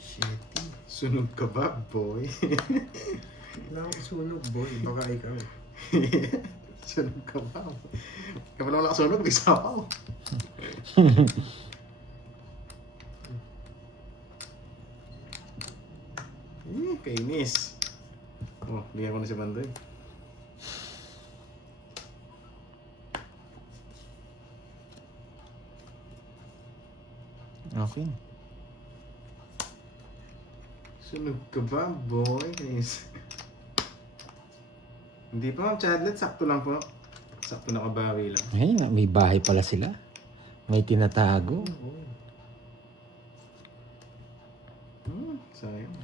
Shit. Sunog ka ba, boy? Wala akong sunog, boy. Baka ikaw. Sunog ka ba? Kapag wala ka sunog, isa ako. Kainis. Oh, bigyan ko na si Bandoy. Okay. Sunog ka ba, boy? Hindi pa, Ma'am Chadlet. Sakto lang po. Sakto nakabawi lang. Ay, may bahay pala sila. May tinatago. Sayang.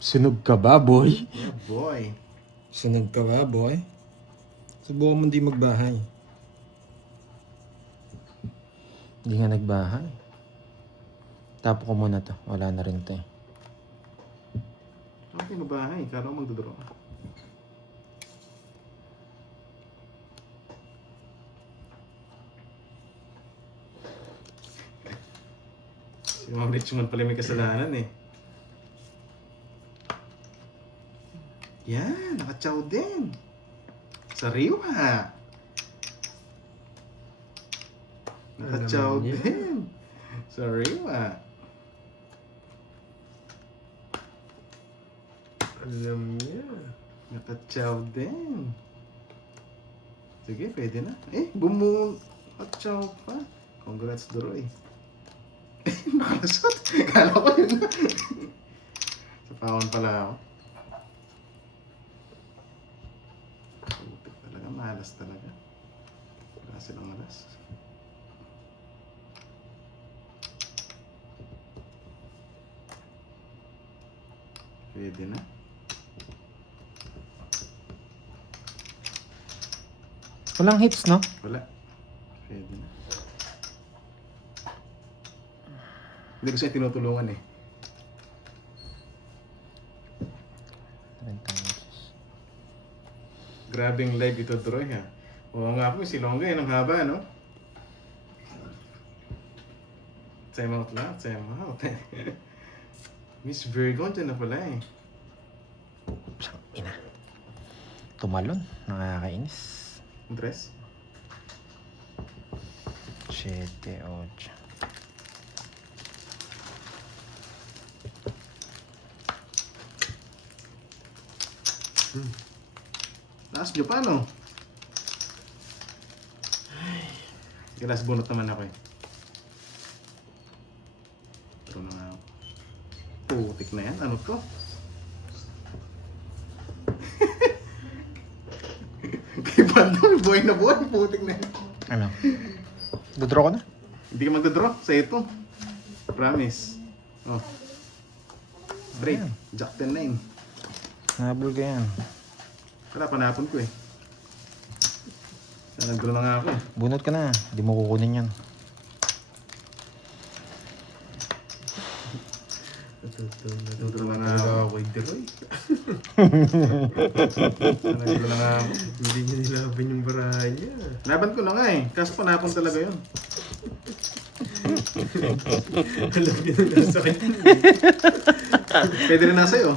Sunog ka ba, boy? Yeah, boy. Sunog ka ba, boy? Subukan mo di magbahay. Hindi nga nagbahay. Tapo ko muna to. Wala na rin to eh. Okay, mabahay. Kala ko magdodoro ka. Si Ma'am Richmond pala may kasalanan eh. Yan, nakachaw din. Sariwa. Nakachaw Alam niya. din. Sariwa. Alam niya. Nakachaw din. Sige, pwede na. Nakachaw pa. Congrats, Doroy. Nakalasot. Kala ko yun na. Sa paon pala ako. Putik talaga, malas talaga. Wala silang malas. Pwede na. Walang hits, no? Wala. Pwede na. Hindi ko siya tinutulungan eh. Grabing live ito, Troy, ha? Oo nga po, si Longga yan ang haba, no? Time out lang, time out. Miss Virgo, dyan na pala eh. Ina. Tumalon. Nakakainis. Dress? 7, 8. Last nyo pa, no? Ay, last bunot naman ako eh. Pero na nga ako. Putik na yan. Ano to? Kay Bando, boy na boy. Putik na yan. Ano? Dodraw ko na? Hindi ka magdodraw sa ito. Promise. Oh. Break. Jack 10-9. Nabul ka yan. Wala, panapon ko eh. Nag-draw na nga ako eh. Bunot ka na. Hindi mo kukunin yan. Nag-draw na nga ako. Kay Deroy. Nag-draw na nga ako. Hindi niya nilaban yung baraha niya. Laban ko na nga eh. Kaso panapon talaga yun. Alam niya na nasa kanya. Pwede rin nasa iyo.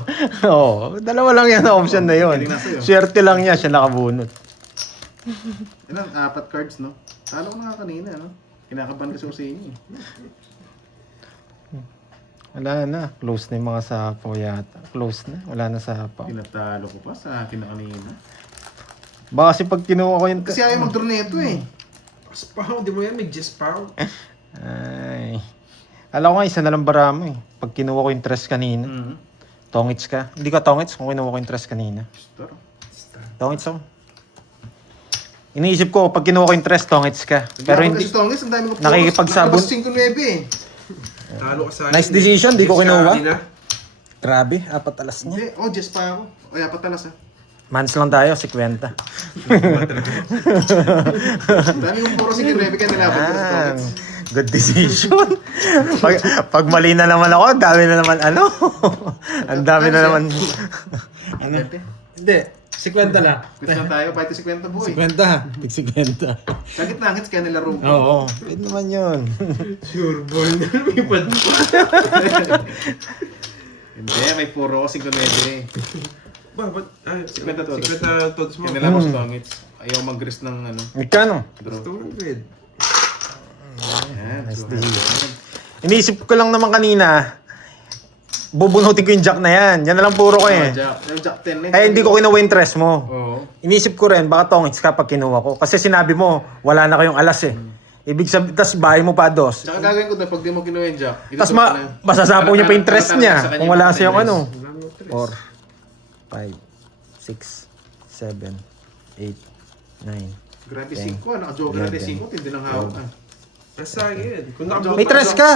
Oo. Dalawa lang yan na option na yun. Hindi na sa'yo. Swerte lang niya. Siya nakabunot. Ilan? 4 cards, no? Talo ko na nga kanina, no? Kinakabahan kasi ako sa inyo. Wala na. Close na yung mga sapaw yata. Close na. Wala na sapaw. Tinatalo ko pa sa akin na kanina. Baka kasi pag kinuha ko yung... Kasi ayaw mag-draw na ito eh. Spaw, di mo yan, may Jespaw. Ay. Alam ko nga, isa na lang bara mo eh. Pag kinuha ko yung tres kanina. Mm-hmm. Tongits ka. Hindi ka tongits kung kinuha ko yung tres kanina. Star. Tongits ako. Iniisip ko, pag kinuha ko yung tres, tongits ka. Pero hindi... Kasi Tongis, ang dami ko Nakikipagsabon. Nakabas 5-9 eh. Talo ka sa akin. Nice decision, di ko Sa kinuha. akin, ah. Grabe, 4 alas niya. Hindi. Oh, just pa ako. O, yapat talas ha. Mans lang tayo, 50. Ang dami kong puro 5-9 kaya nilabot ko sa Yan. Tongis. Good decision. pag mali na naman ako, ang dami na naman ano. Ang dami na naman. Ano? Hindi, 50 lang. Quit na tayo, pahit 50 boy. 50. Tig 50. Sagit na hangits kaya nilaro ko. Oo. Pwede naman yun. Sure ball na lumipad pa. Hindi, may puro ako 5-9 eh. Ba, ba't? Ay, 50 todos. 50 todos mo. Kaya nilaro sa Tongits. Ayaw mag-gris ng ano, Magkano? draw. 200. Yan, Nice 200. decision. Iniisip ko lang naman kanina, bubunutin ko yung jack na yan. Yan na lang puro ko eh. Yung Jack 10 eh. Eh, hindi ko kinuha yung tres mo. Oo. Inisip ko rin, baka tongits ka pag kinuha ko. Kasi sinabi mo, wala na kayong alas eh. Ibig sabihin, tas bahay mo pa dos. Tsaka gagawin ko doon, pag di mo kinuha yung jack. Tas masasapaw niya pa yung interest niya kung wala siyang ano. Wala mo tres. 4, 5, 6, 7, 8, 9. Grabe 10, 5, naka-joker natin 5, hindi lang hawak. Nasayad. Kung nakabot May tres ka!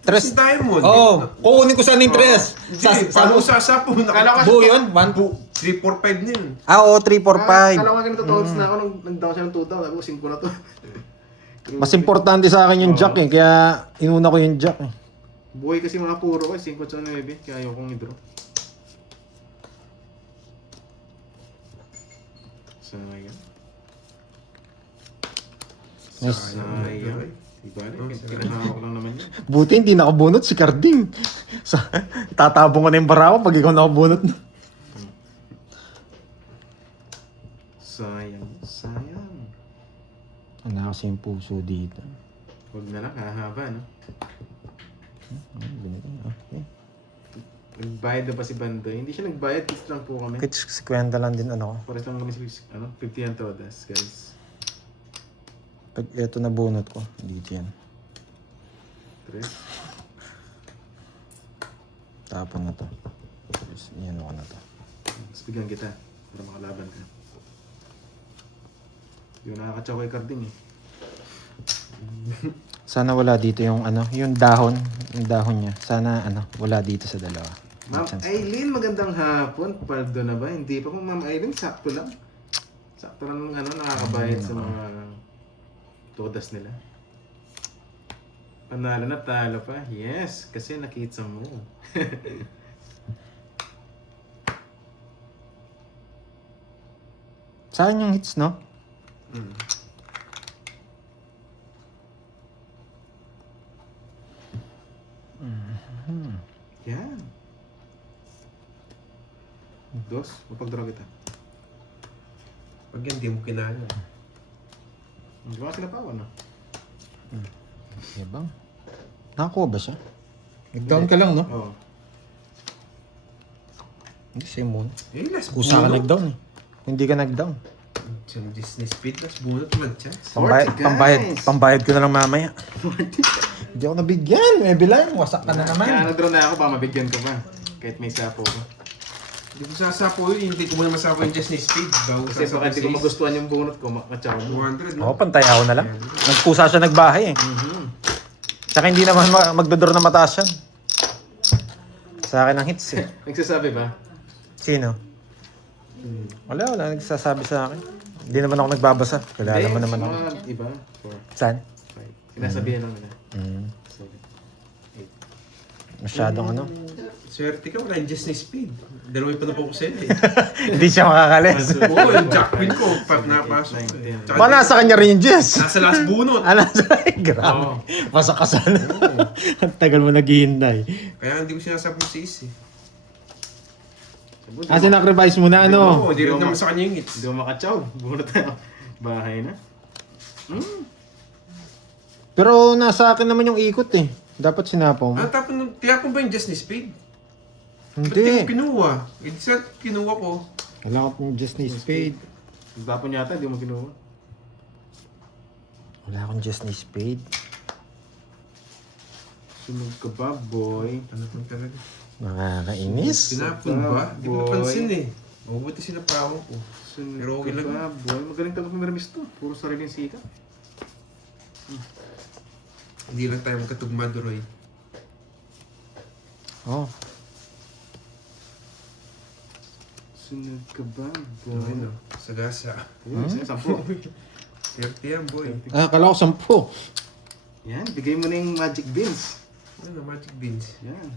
Tres Tres. diamond. Oo, kukunin ko saan yung tres. Hindi, paano sasapo? Kala ko Buo yun? 1, 3, 4, 5 na yun. oo, 3, 4, 5. Kala ko ganito toads na ako nung nag-down siya ng 2 down. Sabi ko, 5 na to. Mas importante sa akin yung jack eh, kaya inuna ko yung jack eh. Buhay kasi mga puro ko, 5 at 9, kaya ayokong i-draw. Sayang. Nice. Sayang. Diba kinahawak lang naman yun. Buti hindi nakabunot si Carding. Tatabong ko na yung bara ko pag ikaw nakabunot na. Sayang. Sayang. Wala kasi yung puso dito. Huwag na lang, hahaba, no? Okay. Nagbayad na pa si Bandoy. Hindi siya nagbayad, kiss lang po kami. Kahit si kwenta lang din ano ko. Pares lang kami si 50 yan todas, guys. Pag ito na bunot ko, dito yan. 3. Tapon na to. Tapos yan ako na to. Tapos bigyan kita para makalaban ka. Yung nakakatsaw kay Carding eh. Sana wala dito yung ano, yung dahon niya. Sana ano, wala dito sa dalawa. Ma'am Aileen, magandang hapon. Paldo na ba? Hindi pa po, Ma'am Aileen. Sakto lang. Sakto lang nakakabayad sa mga todas nila. Panalo na, talo pa. Yes, kasi nakita mo. Saan yung hits, no? Yan. Dos, mapag-draw kita. Pag yan, di mo kinaya. Hindi ba sila pa no? Yabang. Nakakuha ba siya? Nag-down ka lang, no? Oo. Hindi, same muna. Last Kusa ka nag-down eh. Hindi ka nag-down. Siyang Disney speed, last bunot man chance. Pambayad ko na lang mamaya. Hindi ako nabigyan. May bilang. Wasak ka na Kaya naman. nag-draw na ako, baka mabigyan ka pa. Kahit may sapo ko. Hindi ko sasapo yun, hindi ko muna masapo yung Disney speed. Bago Kasi baka hindi ko magustuhan yung bunot ko, makatsaw mo. 200, Oo, no? pantay ako na lang. Nagkusa siya nagbahay eh. Tsaka hindi naman magdodor na mataas yan. Sa akin ang hits eh. Nagsasabi ba? Sino? Wala nagsasabi sa akin. Hindi naman ako nagbabasa. Kilala mo naman ako. Mga iba. 4, Saan? 5. Sinasabihan lang nila. 7, 8. Masyadong ano. Swerte ka, wala yung Disney speed. Dalawa yung panapo ko sa'yo eh. Hindi siya makakalis. Oo, yung jack queen ko, pag napasok. Tsaka Baka nasa kanya rin yung Jess. nasa last bunot. Grabe. Oo. Masakasan. Ang tagal mo naghihintay. Kaya hindi ko sinasabi sa isi. Sinacrifice mo na ano. Oo, hindi rin naman sa kanya yung hits. Hindi ko makatsaw. Bunot tayo. Bahay na. Pero nasa akin naman yung ikot eh. Dapat sinapaw mo. Tiyapon ba yung Disney speed? Ba't di Hindi. ko kinuha? It's not kinuha ko. Wala akong Disney Spade. Tapon yata, hindi mo kinuha. Wala akong Disney Spade. Sunod ka ba, boy? Ano pang talaga? Nakakainis. Tinapon ba? Hindi ko napansin eh. O, buti sinapawang ko. Sunod Pero okay ka lang. ba, boy? Magaling ka pumirmis to. Puro sariling sikat. Hindi lang tayo magkatugma, Roy. Oh. Sunod ka ba, Ano boy? yun, no? Sagasa. Sampo. 30 yan, boy. Kala ko 10. Yan, bigay mo na yung magic beans. Ano, magic beans. Yan.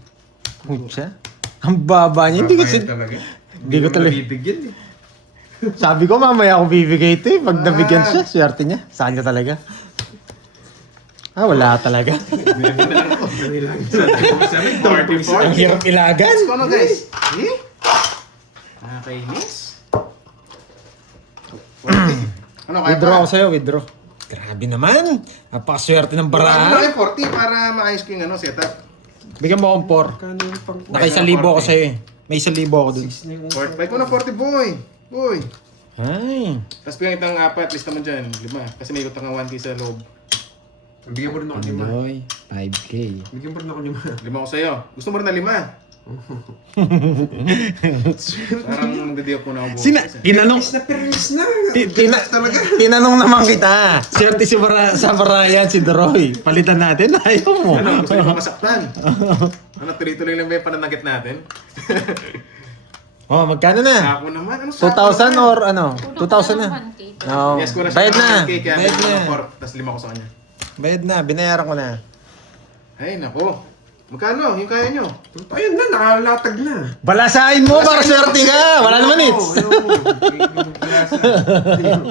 Pucha. Ang baba niya. Hindi ko Babayad talaga. Hindi ko talaga. Nabibigyan eh. Sabi ko mamaya ako bibigay ito eh. Pag nabigyan siya, swerte niya. Saan niya talaga? Wala talaga. Ang hirap ilagan. Let's go na, guys. Eh? Nakakainis. Ano, kaya Withdraw pa? ako sa'yo, withdraw. Grabe naman. Napakaswerte ng Ano barahan. kayo 40 para maayos ko yung setup? Bigyan mo akong 4. Kano yung pang... Naka 1,000 ako sa'yo eh. May 1,000 ako dun. 45 ko na 40, boy. Boy. Ay. Tapos bigyan kitang 4, lista mo dyan. 5. Kasi may utang nga 1K sa loob. Bigyan mo rin ako 5. Pandoy, 5K. Bigyan mo rin ako 5. 5 ko sa'yo. Gusto mo rin na 5? Parang nagdadiyak ko na ako. Tinanong, Na permis na. tinanong naman kita. Swerte sa Barayan, si Droy. Palitan natin, ayaw mo. Ano, gusto niyo masaktan? Ano, tuloy-tuloy lang ba yung pananakit natin? Oh, magkano na? Ako naman, ano 2,000 or ano? 2,000 na. No. Yes, ko na siya. Bayad na. Kaya Bayad na. 4, tapos 5 ko sa kanya. Bayad na, binayaran ko na. Ay, nako. Magkano? Yung kaya nyo? Ayun na, nakalatag na. Balasahin mo para swerte ka. Wala naman hits.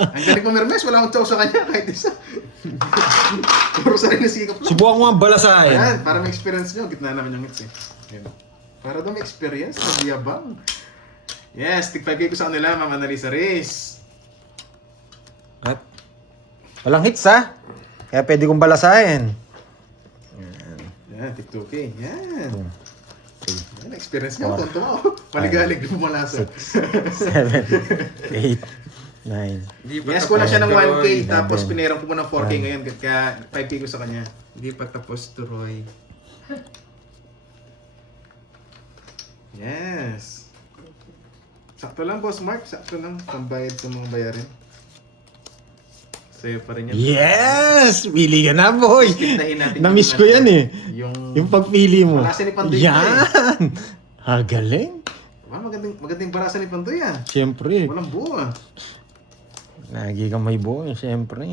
Ang galing pumirmes, wala akong chow sa kanya kahit isa. Puro sarili sikap lang. Subukan ko nga balasahin. Ayan, para may experience nyo, gitna naman yung hits eh. Ayan. Para daw may experience, nabiyabang. Yes, tig 5K ko sa kanila, Ma'am Annalisa Reyes. At walang hits ha. Kaya pwede kong balasahin. Yan, tig 2K. Yan. Yan, experience nyo, tonto mo. Maligalig, lumalasa. 7, 8, 9. Yes, ko lang siya ng 1K, tapos pinirang ko mo ng 4K ngayon, kaya 5K ko sa kanya. Hindi pa tapos to, Roy. Yes. Sakto lang, Boss Mark. Sakto lang. Pambayad sa mga bayarin. Sa'yo pa rin yan. Yes! Pili ka na, boy! Tignahin natin Na-miss yung ko yan eh. Yung... Yung pagpili mo. Barasan ni Pandoy Yan! Ha, galing. Magandang barasan ni Pandoy ah. Siyempre. Walang buo ah. Lagi kang may boy, siyempre.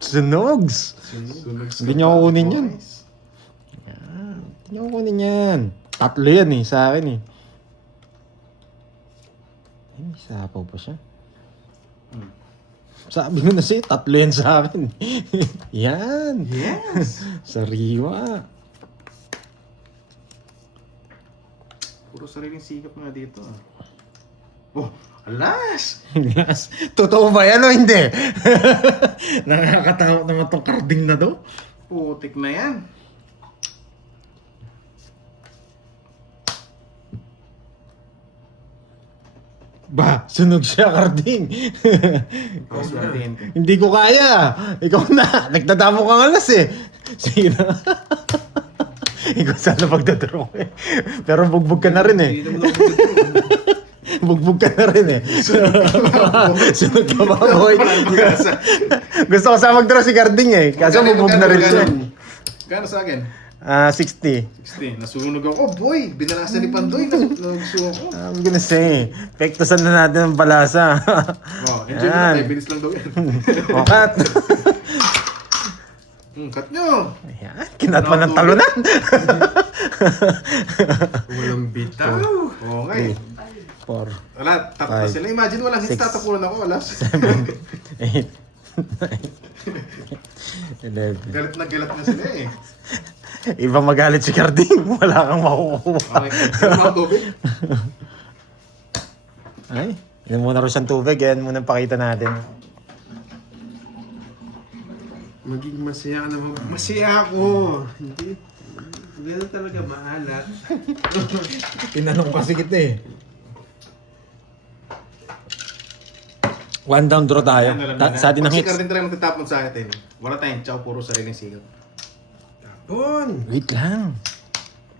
Sunogs! Sunog Hindi niya kukunin yan. Hindi niya kukunin yan. 3 yan eh, sa akin eh. Ay, may sapaw pa siya. Sabi ko na siya, 3 yan sa akin. Yan. Yes! Sariwa. Puro sariling sikap nga dito ah. Oh! Alas! Yes. Totoo ba yan o hindi? Nakakatakot naman tong carding na to. Putik na yan. Ba, sunog siya carding. Paswertein ko. Hindi ko kaya. Ikaw na. Nagtadamo kang alas eh. Sige na. Ikaw sana magdadraw eh. Pero bugbog ka na rin eh. Hindi naman ako mag-draw. Bugbog ka na rin eh. Sunog ka ba, boy? Gusto ko sana magdraw si carding eh. Kaso bugbog na rin siya. Kano sa akin? 60. 60. Nasunog ako. Oh boy! Binalasan ni Pandoy. Nagsuo ko. I'm gonna say, pektosan na natin ang balasa. Oh, enjoy mo na tayo. Bilis lang daw yan. O, cut. Cut nyo! Ayan, kinat pa ng talunan. Walang bitaw. Oo nga eh. 4, Wala, tapos Five, sila. Imagine walang hits, six, tatapunan ako. Wala. 8, 9, 11. Galit na sila eh. Iba magalit si Carding. Wala kang makukuha. Okay, ano mga tubig? Ay, inom muna rin siyang tubig. Yan muna pakita natin. Maging masaya ka naman. Masaya ako. Hindi. Ganun talaga maalat. Tinanong kasi kita eh. 1 down draw tayo. Sa atin ang Pag si hits. Carding talaga magtatapon sa atin. Wala tayong chow, puro sariling sigaw. Tapon. Wait lang.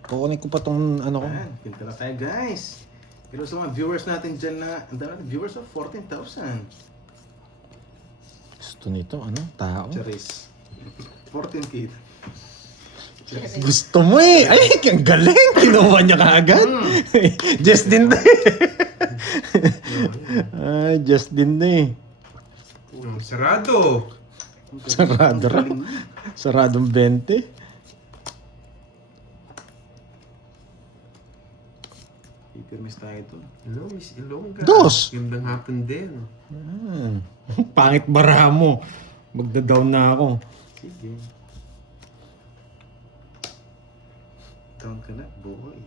Kukunin ko pa tong ano ko. Ayan, pinta na tayo guys. Pero sa mga viewers natin dyan na, ang dami natin viewers of 14,000. Gusto nito, ano? Tao? Charis. 14K. Gusto mo eh. Ay, ang galing. Kinuha niya kaagad. Just din na eh. Ay, just din na eh. Sarado. Sarado ra. Saradong 20. Ipirmis tayo ito. Hello, Miss Ilongga. 2. Gandang hapon din. Pangit bara mo. Magda-down na ako. Sige. Down ka na, boy.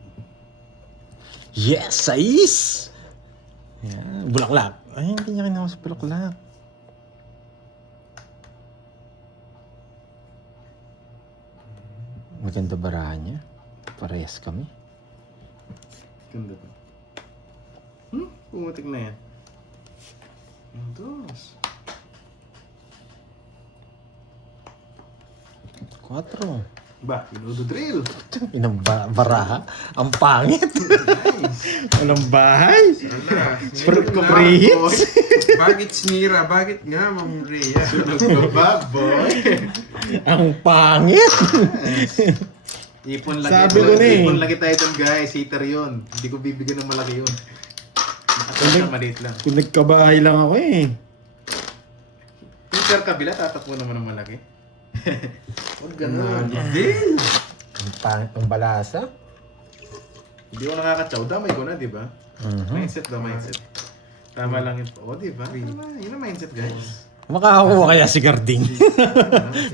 Yes, sais! Yan. Bulaklak. Ay, hindi niya kinuha sa bulaklak. Maganda barahan niya. Parehas kami. Ganda pa. Pumatik na yan. Dos. 4. Ba, drill. Inang baraha. Ang pangit. Walang bahay. Ala, Fruit ko na, pre-hits. Bakit sinira? Bakit nga, Ma'am Rhea? Sunog ka ba, boy? Ang pangit. Ipon lagi. Sabi ko na eh. Ipon lagi tayo dun, guys. Hater yun. Hindi ko bibigyan ng malaki yun. At saka maliit lang. Kung nagkabahay lang ako eh. Peter kabila, tatakbo naman ng malaki. Huwag ganun. Din! Ang pangit ng balasa. Hindi ko nakakatsaw. Damay ko na, di ba? Mindset daw, mindset. Tama lang yun. O, di ba? Tama. Yun ang mindset, guys. Makakakuha kaya si Garding.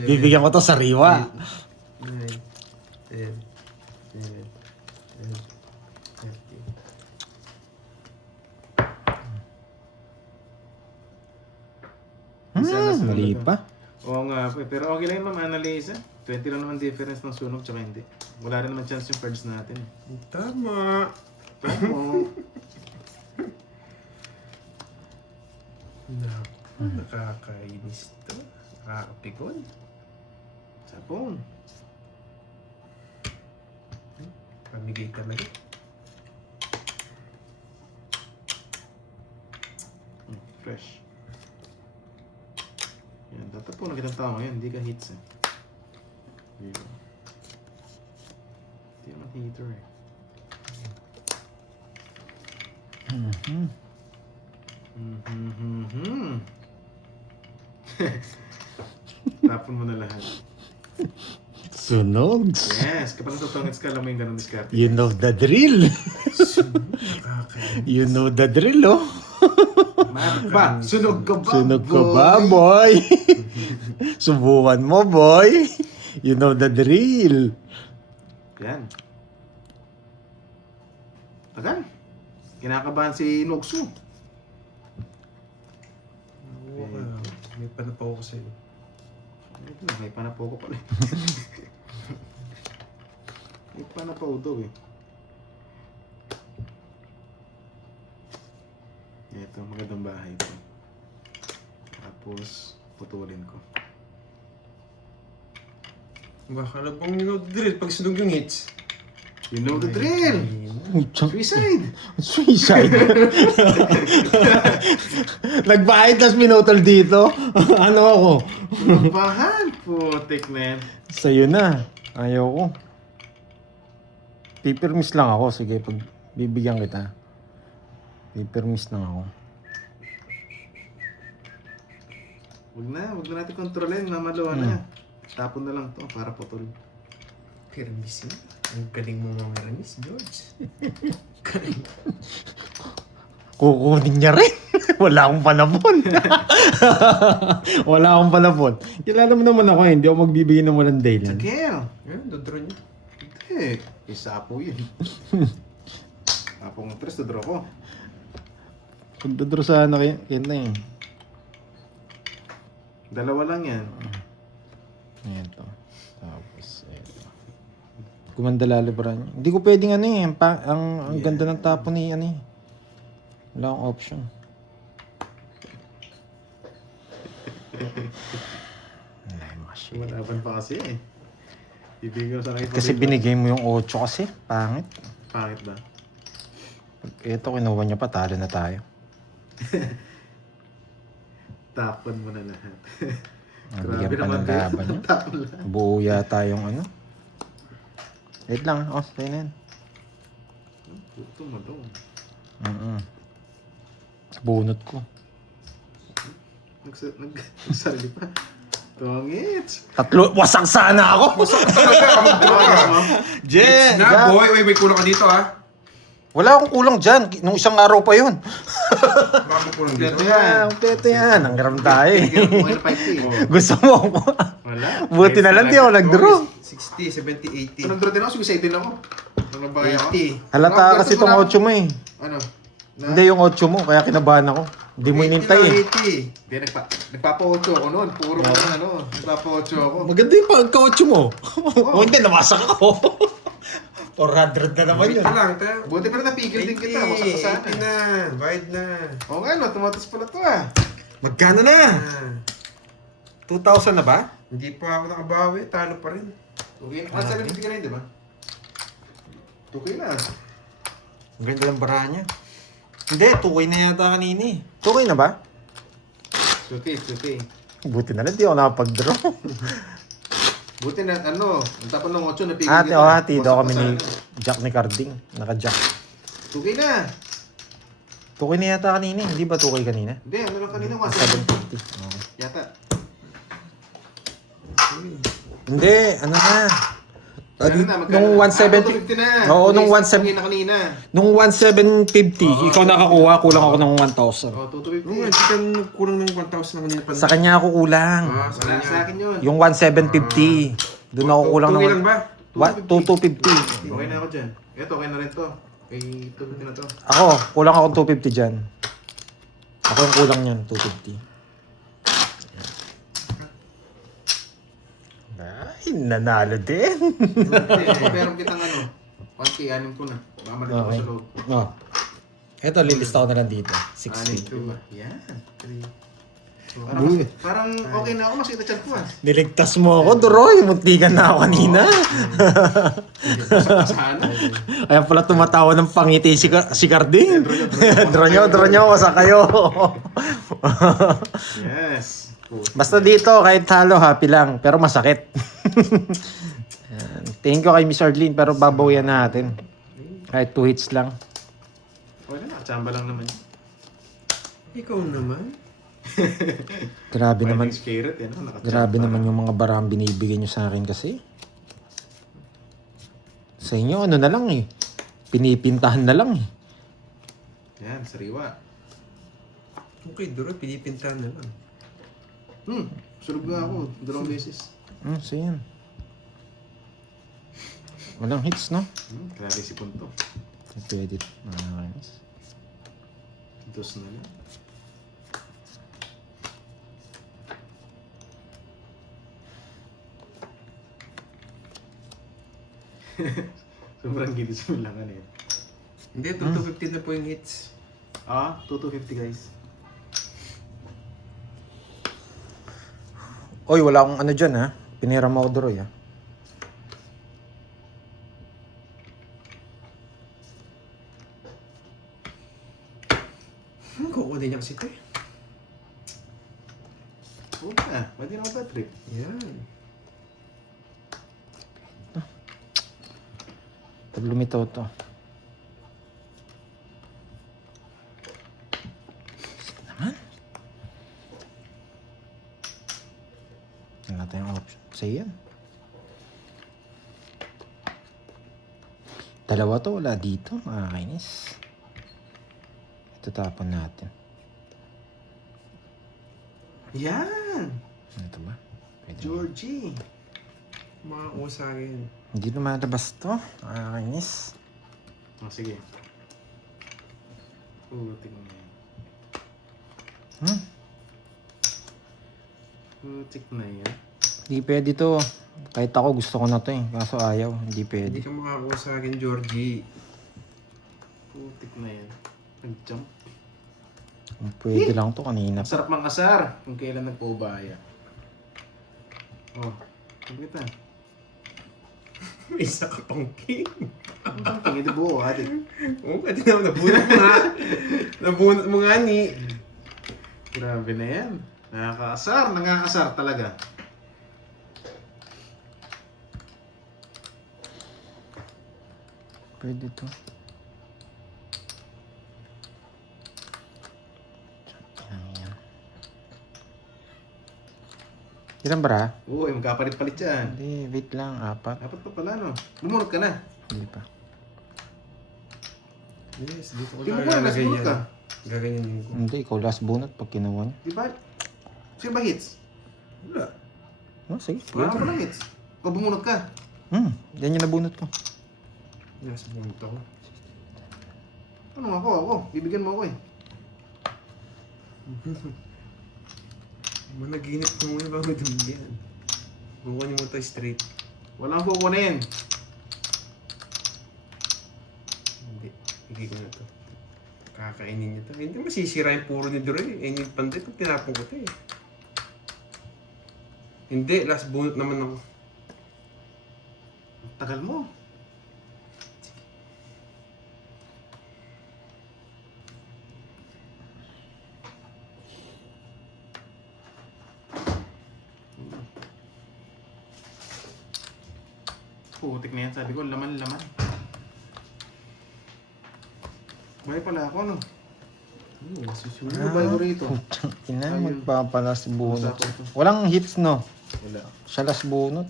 Bibigyan ko to sa riwa. 9, 10, 11, 12. Mali pa. Oo nga, pero okay lang yun, Ma'am Annalisa. 20 lang naman difference ng sunog tsaka hindi. Wala rin naman chance yung cards natin. Tama! Oo. Naku, nakakainis to. Nakakapikon. Sapong. Pamigay talaga. Fresh. Yan, tatapon na kitang tao ngayon. Hindi ka hits eh. Dito. Hindi naman hitter eh. Tapon mo na lahat. Sunog. Yes, kapag natutungits ka, alam mo yung ganun discard. You know the drill. You know the drill, oh. Ba, sunog ka ba? Sunog ka ba, boy? Subukan mo, boy. You know the drill. Yan. Tagal. Kinakabahan si Noksu. Oo ka. May panapaw ko sa'yo. Ito na, may panapaw ko pala. May panapaw daw eh. Ito, magandang bahay ito. Tapos, putulin ko. Baka na bang drill pag sunog yung hits? You know the drill! Suicide! Suicide. Nagbayad tas minutol dito. Ano ako? Sumabahan! Putik na yan. Sa'yo na. Ayaw ko. Paper miss lang ako. Sige, pag bibigyan kita. Paper miss lang ako. Huwag na natin kontrolin. Namaluan na. Tapon na lang to para putol. Permis yun. Ang galing mo mga permis, George. Kukunin niya rin. Wala akong panapon. Wala akong panapon. Kilala mo naman ako eh. Hindi ako magbibigay ng walang dahilan. Sagel! Ayun, dodro niya. Hindi. Isapo yun. Sapong 3 to draw ko. Kung dudrusahan na kayo, yan na eh. Dalawa lang yan. Ayan to. Tapos, eto. Kumandala librahan niya. Hindi ko pwedeng ano eh. Ang ganda ng tapo ni ano eh. Wala akong option. Wala yung mga shit. Malaban pa kasi eh. Bibigyan ko sa kayo. Kasi binigay mo yung 8 kasi. Pangit. Pangit ba? Ito, kinuha niya pa. Talo na tayo. Tapon mo na lahat. Nabigyan pa ng kayo. laban niya. Tapon lahat. Buo yata yung ano. Wait lang. Oh, sa'yo na yan. Puto mo daw. Bunot ko. Nagsarili pa. Tongits! Tatlo. Wasak sana ako. Jen! Na, boy! Uy, may kulang ka dito, ha? Wala akong kulang dyan. Nung isang araw pa yun. Baka mo kulang dito. Kompleto yan. Kompleto yan. Ang garam tayo eh. Bigyan mo kayo 5K. Gusto mo? Wala. Buti na lang di ako nag-draw. 60, 70, 80. Kung nag-draw din ako, suicide din ako. Nung nagbagay ako. 80. Halata kasi itong 8 mo eh. Ano? Hindi yung 8 mo, kaya kinabahan ako. Hindi mo inintay eh. 80. Hindi, nagpapa-8 ako noon. Puro mga ano, nagpapa-8 ako. Maganda yung pagka-8 mo. O hindi, nawasak ako. 400 na naman yun. Wait lang, ta. Buti pa na napigil din kita. Wasak ka sana. 80 na. Bayad na. Oo nga no, tumatas pala to ah. Magkano na? Ah, 2,000 na ba? hindi pa ako nakabawi. Talo pa rin. Okay na. 170 ka na yun, di ba? Okay na. Ang ganda ng barahan niya. Hindi, 2K na yata kanina eh. 2K na ba? Okay, okay. Buti na lang, di ako nakapag-draw. Buti na, ano, ang tapan ng 8, napigil Ate, kita. hati daw kami ni Wasak Jack ni Carding. Naka-Jack. pa sana. Okay na. 2K na yata kanina. Hindi ba 2K kanina? Hindi, ano lang kanina, 750. 170. Okay. Yata. Hindi, ano na. Ano na, magkano Nung na? 170. 250 na. Oo, nung Okay, 170. na kanina. Nung 1,750, ikaw nakakuha, kulang ako ng 1,000. Oh, Oo 250. nga, hindi ka nagkulang ng 1,000 na kanina pa. Sa kanya ako kulang. Ah, sa Sa kanya. akin yun. Yung 1,750. Doon ako kulang ng... Tuloy lang ba? 2,250. Okay na ako dyan. Ito, okay na rin to. Okay, 250 na to. Ako, kulang ako 250 dyan. Ako yung kulang niyan, 250. Ay, nanalo din. Hindi, meron kitang ano. 1K, anim ko na. Mamalik ko Okay. sa loob. Oh. Ito, lilista ko na lang dito. Anim 60. ko ba? Yan. Parang okay na ako, makita chat ko ah. Niligtas mo ako, Doroy. Muntikan na ako kanina. Sana. Kaya pala tumatawa ng pangiti si Carding. Draw nyo, masa kayo. Yes. Basta dito, kahit talo, happy lang. Pero masakit. Yan. Thank you kay Miss Arlene, pero babawian natin. Kahit 2 hits lang. Okay na, chamba lang naman. Ikaw naman. Grabe naman. Carrot, yan. Grabe naman yung mga barang binibigay nyo sa akin kasi. Sa inyo, ano na lang eh. Pinipintahan na lang eh. Yan, sariwa. Okay, Duro, pinipintahan na lang. Sulog na ako. 2 beses. So yan. Walang hits, no? Grabe si Punto. Pwede. Nakakainis. Dos na lang. Sobrang gili sa milangan eh. Hindi, 250 na po yung hits. Ah, 250 guys. Oy, wala akong ano dyan ha. Pinira mo ako, Doroy ha. Kukunin niya kasi ito eh. Puta, pwede naman ba trip? Yan. Pag lumitaw to. Naman. Wala tayong option. Sa'yo yan. Dalawa to, wala dito. Makakainis. Ito tapon natin. Yan! Ito ba? Pwede. Georgie! Makakuha sa akin. Hindi lumalabas to. Nakakainis. Oh, sige. Putik na yan. Putik na yan. Hindi pwede to. Kahit ako gusto ko na to eh. Kaso ayaw. Hindi pwede. Hindi ka makakuha sa akin, Georgie. Putik na yan. Nag-jump. Kung pwede lang to kanina. Ang sarap mang asar kung kailan nagpaubaya. Oh, ano kita? May isa ka pang king. Ang tingin ito buo, ate. Oo, pwede naman. Nabunot mo nga. Nabunot mo nga ni. Grabe na yan. Nakakaasar talaga. Pwede to. Ayan. Ilan bara? Oo, magkapalit-palit yan. Hindi, wait lang. 4. Dapat pa pala, no? Bumunot ka na. Hindi pa. Yes, dito ko Di mo ko na, nasa bunot ka. Gaganyanin ko. Hindi, ikaw last bunot pag kinuha niya. Di ba? Sino ba hits? Wala. Oh, sige. Wala ka palang hits. O bumunot ka. Yan yung nabunot ko. Nasa bunot ako. Ano ako? Bibigyan mo ako eh. Managinip ko muna bago dumigyan. Kukunin mo tayo straight. Walang kukunin. Hindi. Hindi ko na to. Kakainin niya to. Hindi masisira yung puro ni Duroy. Eh, yung pandit, tinapong ko to eh. Hindi, last bunot naman ako. Tagal mo. Putik na yan. Sabi ko, laman-laman. Buhay pala ako, no? Masusunod. Ano ba yung rito? Ina, Ayun. magpapalas bunot. Usapan to. Walang hits, no? Wala. Siya last bunot.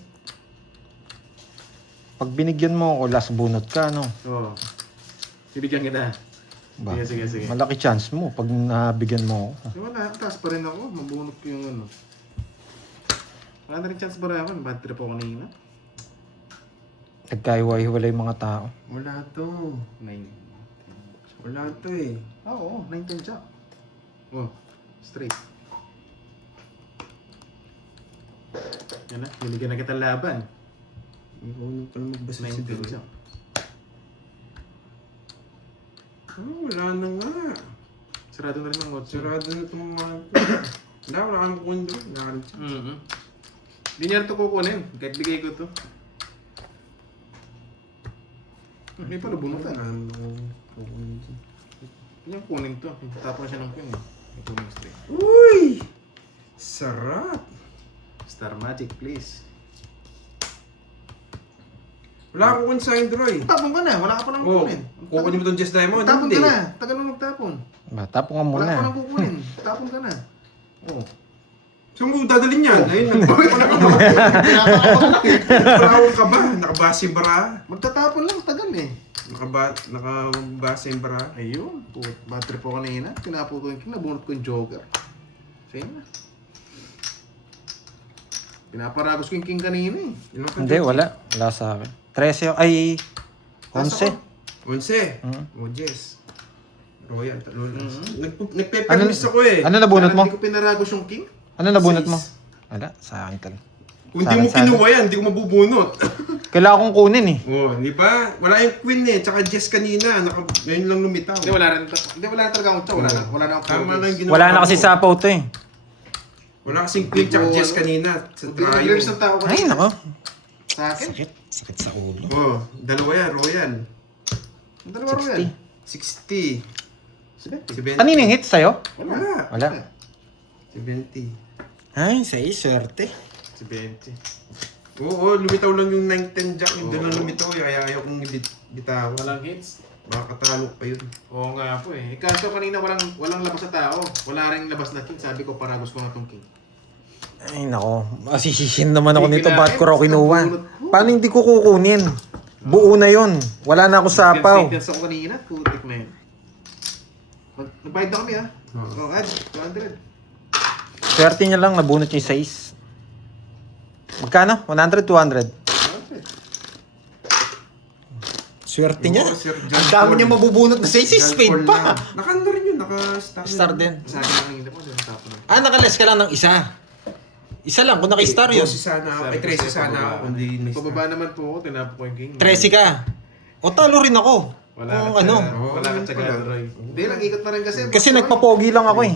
Pag binigyan mo ako, last bunot ka, no? Oo. Bibigyan kita. Ba, Sige, sige, sige. malaki chance mo pag nabigyan mo ako. Wala, taas pa rin ako. Mabunot ko yung ano. Wala na rin chance ba rin ako? Bad trip ako kanina. Nagkaiwa-hiwalay mga tao. Wala to. 9. Wala to eh. Oo, 9-10 jack. Oh, straight. Yan na, binigyan na kita laban. Ikaw nung pala magbasa si 9-10 Duroy. jack. Wala na nga. Sarado na rin ang watch. Sarado na itong mga wala kang kukunin doon. Wala kang chance. Hindi niya ito kukunin. Kahit bigay ko ito. Hindi pala bunutan. Wala kang kukunin doon. Hindi niya kunin ito. Tapos siya ng queen. Ito yung straight. Uy! Sarap! Star Magic, please. Wala akong kukunin sa akin, Duroy. Tapon ka na. Wala ka pa nang Oh, kukunin. kukunin mo itong Just Diamond? Tapon Hindi. ka na. Tagal mo magtapon. Ba, tapong ka Wala ka muna. nang kukunin. Tapon ka na. Oh. Saan mo dadalhin yan? Ayun, wala akong kaba. Nakabase yung bara. Magtatapon lang. Tagal eh. Nakabase yung bara. Ayun. Bad trip ako kanina. Tinapo ko yung king. Nabunot ko yung joker. Same na. Pinaparagos ko yung king kanina eh. Ilan ka, Hindi, Georgie? wala. Wala sa akin. 13, ay, 11. 11. Hmm. Oh, Jess. Royal, Lolas. Mhm. Nagpe-permis ako eh. Ano nabunot mo? Hindi ko pinaragos yung king. Ano nabunot mo? Six. Wala, sa akin tal. Kung di mo Sa akin. kinuha yan, hindi ko mabubunot. Kailangan kong kunin eh. Oh, di ba? Wala yung queen eh, tsaka Jess kanina. Ngayon lang lumitaw. Hindi, wala rin. Hindi, wala rin talaga akong tsa. Wala na akong Tama lang yung ginawa Wala na kasi mo. sapaw to eh. Wala kasing queen tsaka Jess kanina. Sa trial. Reverse ng tao Ay, kanina. nako. Sa akin. Sakit. Sakit sa ulo. Oh, dalawa yan, Royal. Ang dalawa ro yan. 60. 70. Kanino yung hit sa'yo? Wala. Wala. 70. Ay, sa'yo, swerte. Si 20. Oo, lumitaw lang yung 9-10 jack. Yung doon lang lumitaw. Kaya ayaw kong bitawan. Walang hits. Baka katalo pa yun. Oo nga po eh. Kaso kanina walang labas na tao. Wala rin labas na king. Sabi ko paragos ko na tong king. Ay, nako. Masisisin naman ako Hindi nito. Ba't ko raw kinakit, kinuha? nabunot ko. Paano hindi ko kukunin? Buo na yon. Wala na ako sapaw. Yan ako kanina. Putik na yun. Nagbayad na kami ha. Oo. Oh, add. 200. Swerte niya lang, nabunot niya yung 6. Magkano? 100, 200? 200. Swerte Oo, niya. Sir John Ang dami Paul. niya mabubunot na 6. John Spade Paul pa. lang. Naka-ano rin yun, naka-star. Star din. Sa akin kanina po. Tapos na. Ah, nakales ka lang ng isa. Isa lang, kung naka-star yun. 12 sana ako. Ay, 13 sana ako. Kundi Pababa naman po ako. Tinapo ko yung king. 13 ka. O talo rin ako. Wala Kung ka ano. Wala ka tsaga, Roy. Hindi, nag-ikot na rin kasi. Kasi nagpapogi lang ako eh.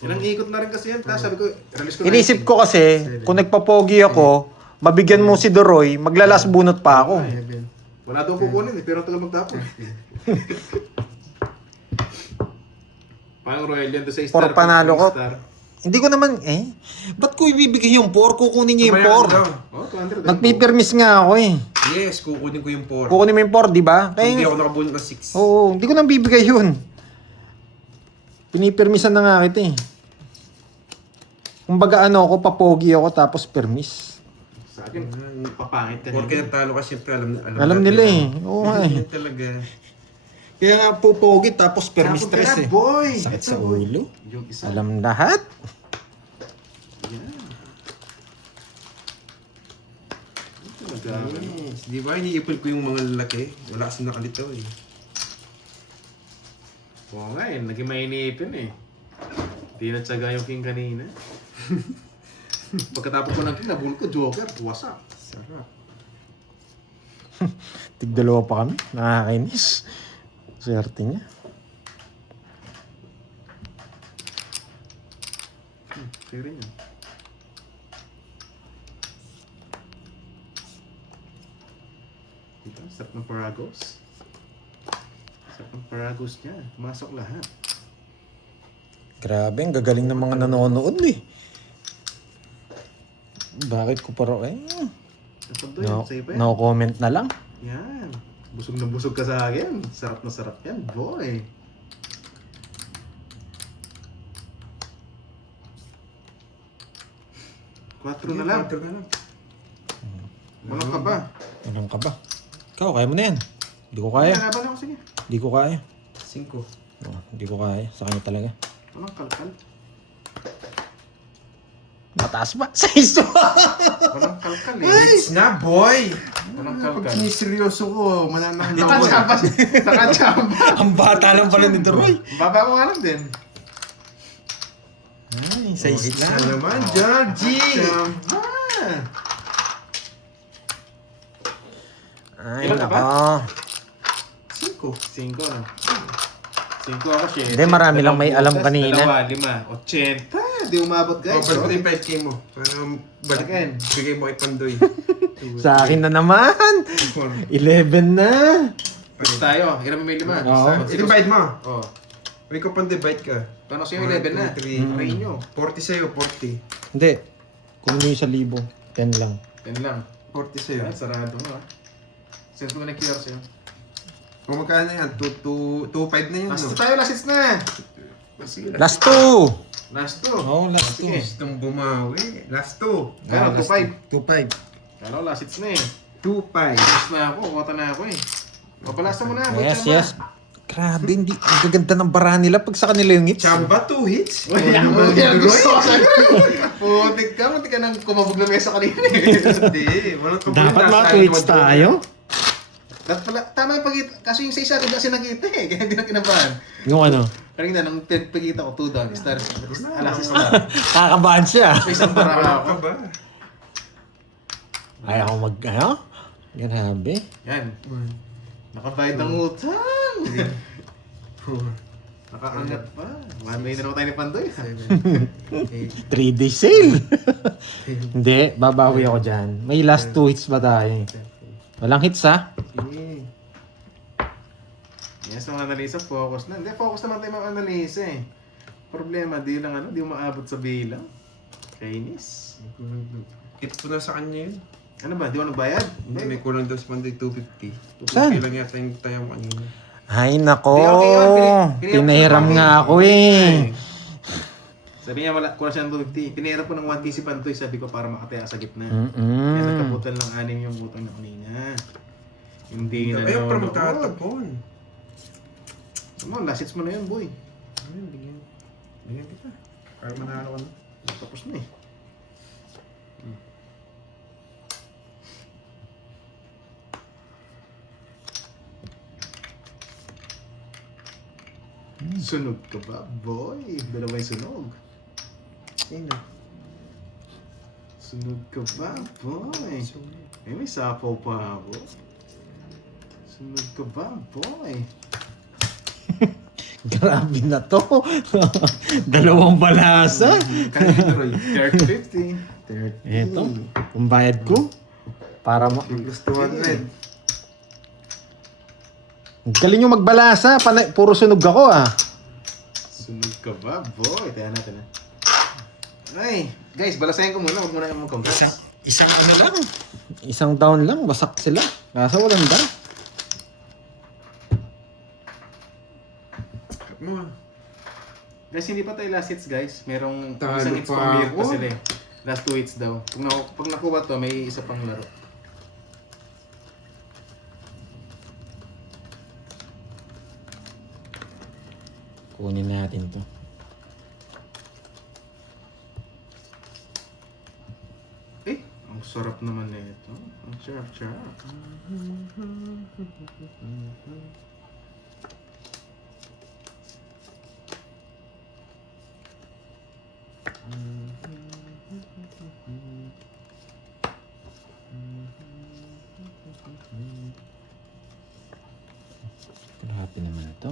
Nag-ikot na rin kasi yan. Tapos sabi ko, release ko na Inisip yung ko kasi, kung nagpapogi ako, mabigyan mo si Doroy, maglalas bunot pa ako. king. Wala daw kukunin eh, pero tagal magtapon. Parang Royal yan doon sa star. Por panalo ko. Star. Hindi ko naman, ba't ko ibibigay yung 4? Kukunin niya yung 4. Oh, 200. Magpipirmis nga ako eh. Yes, kukunin ko yung 4. Kukunin mo yung 4, di ba? Hindi Kaya, ako nakabunot ng 6. oo, hindi ko nang bibigay yun. Pinipirmisan na nga kita eh. Kumbaga ano ako, papogi ako tapos permis. Sa akin, papangit ka Porque din. natalo ka siyempre, Alam nila eh. Oo nga eh. Yan talaga. Kaya nga pupogi tapos permis Tapos ka stress na, eh. boy! Sakit sa Ito, boy. ulo. Yung isa. Alam lahat. Yan. Yes. Di ba, iniipon ko yung mga lalaki. Wala kasi nakalitaw eh. Oo nga eh, naging mainipin eh. Hindi na tsaga yung king kanina. Pagkatapos ko ng king, nabunod ko, joker, wasak. Sarap. Tigdalawa pa kami. Nakakainis. Swerte niya. Sa'yo rin yun. Diba? Sarap ng Paragos. Sarap ng Paragos niya. Pumasok lahat. Grabe, ang gagaling ng mga nanonood eh. Bakit ko parang Napunto no, yun. Sa'yo pa yan. no comment na lang. Yan. Busog na busog ka sa akin. Sarap na sarap yan, boy. Quattro na lang. 4 na lang. Walang ka ba? Anong ka ba? Ikaw, kaya mo na yan. Hindi ko kaya. Laban ako, sige. Hindi ko kaya. 5. Oh, hindi ko kaya. Sa kanya talaga. Walang kalkal. Mataas ba? 6 Walang kalkal eh. It's na, boy! Walang Pag kalkal. siniseryoso ko, mananahan ako. Nakachamba. Nakachamba. Ang bata lang pala nito, Roy. Baba mo nga lang din. Ay, Oh, it's na naman, Georgie! Chamba. Ay, Ilan ka ba? nako. 5. 5 na. 5 ako, 7. Hindi, marami lang may alam kanina. 2, 5, 80. Di umabot, Oh, guys. balik mo na yung 5K mo. Balik, Again. bigay mo kay Pandoy. Sa akin na naman. 11 na. Basta tayo. Ilan mo may 5? Oo. I-divide mo. Oh. May ko pang-divide ka. Paano sa'yo 11 na? 3. Try nyo. 40 sa'yo, 40. Hindi. Kung yung 1,000, 10 lang. 10 lang. 40 sa'yo. Yan, sarado mo ah. Send ko na QR sa'yo. Kung magkano yan? 2.5 na yan, Last no? 2 tayo, last hits na. Last 2. Last 2. Oo, last Sige. 2. Gustong bumawi. Last 2. Kaya 2-5. 2.5. Kala ko last hits na eh. 2.5. Last na ako, kumata na ako eh. Papalasta mo na. boy, Yes, Chamba. yes. Grabe, hindi. Ang gaganda ng bara nila pag sa kanila yung hits. Chamba 2 hits. Uy, yan gusto ko sa'yo. Putik ka, muntik ka nang kumabog na mesa kanina eh. Hindi. Walang kabulin. Dapat mga tweets tayo. Dapat pala, tama yung pagkita. Kaso yung sa isa, di ba kasi nakita eh. Kaya hindi na kinabahan. Yung ano, Kanina, nung pagkita ko, 2 down. Star, alasis na. kakabahan siya. May isang bara Walang ako. kaba. Ayaw ko ano? Grabe. Yan. Nakabayad ng utang. 4. Nakaangat pa. 1 million na naman tayo ni Pandoy. 7. 3 day sale. Hindi, babawi ako dyan. May last 2 hits ba tayo? Walang hits ha? 8. Yes, mga analisa, focus na. Hindi, focus naman tayo mga analisa eh. Problema, di lang di umaabot sa bilang. Kainis. Hit ko na sa kanya yun. Ano ba, di mo nagbayad? Hindi, may kulang daw sa Pandoy 250. Saan? 250 lang yata yung tayo mo kanina. Ay nako. Hindi, okay yun. Pinahiram nga ako eh. Sabi niya, wala, kulang siya ng 250. Pinahirap ko ng 1T si Pantoy, sabi ko para makataya sa gitna. Kaya Mm-mm. nagkaputan lang 6 yung utang na kanina. Hindi na Ayaw para nanonood. magtatapon. Ano, last hits mo na yun, boy. Ayun, bigyan. Bigyan kita. Para manalo ka na. Tapos na eh. Sunog ka ba, boy? Dalawang sunog. Sino? Sunog ka ba, boy? Eh, may sapaw pa ako. Sunog ka ba, boy? Grabe na to. Dalawang balasa. Kanina, Roy. 30-50. Eto, kung bayad ko. Para mo. Gusto 100. Galing yung magbalasa. Puro sunog ako ah. Sunog ka ba, boy? Tayo natin ah. Ay, guys, balasahin ko muna. Huwag muna yung mag-congrats. Isang ano lang. Isang down lang. Wasak sila. Kaso walang down. Cut mo ah. Guys, hindi pa tayo last hits, guys. Merong Talo isang hits pa pang merit pa ako. sila eh. Last 2 hits daw. Pag nakuha to, may isa pang laro. Kunin natin to. Eh, ang sarap naman na ito. Ang sarap-sarap. Grabe naman to.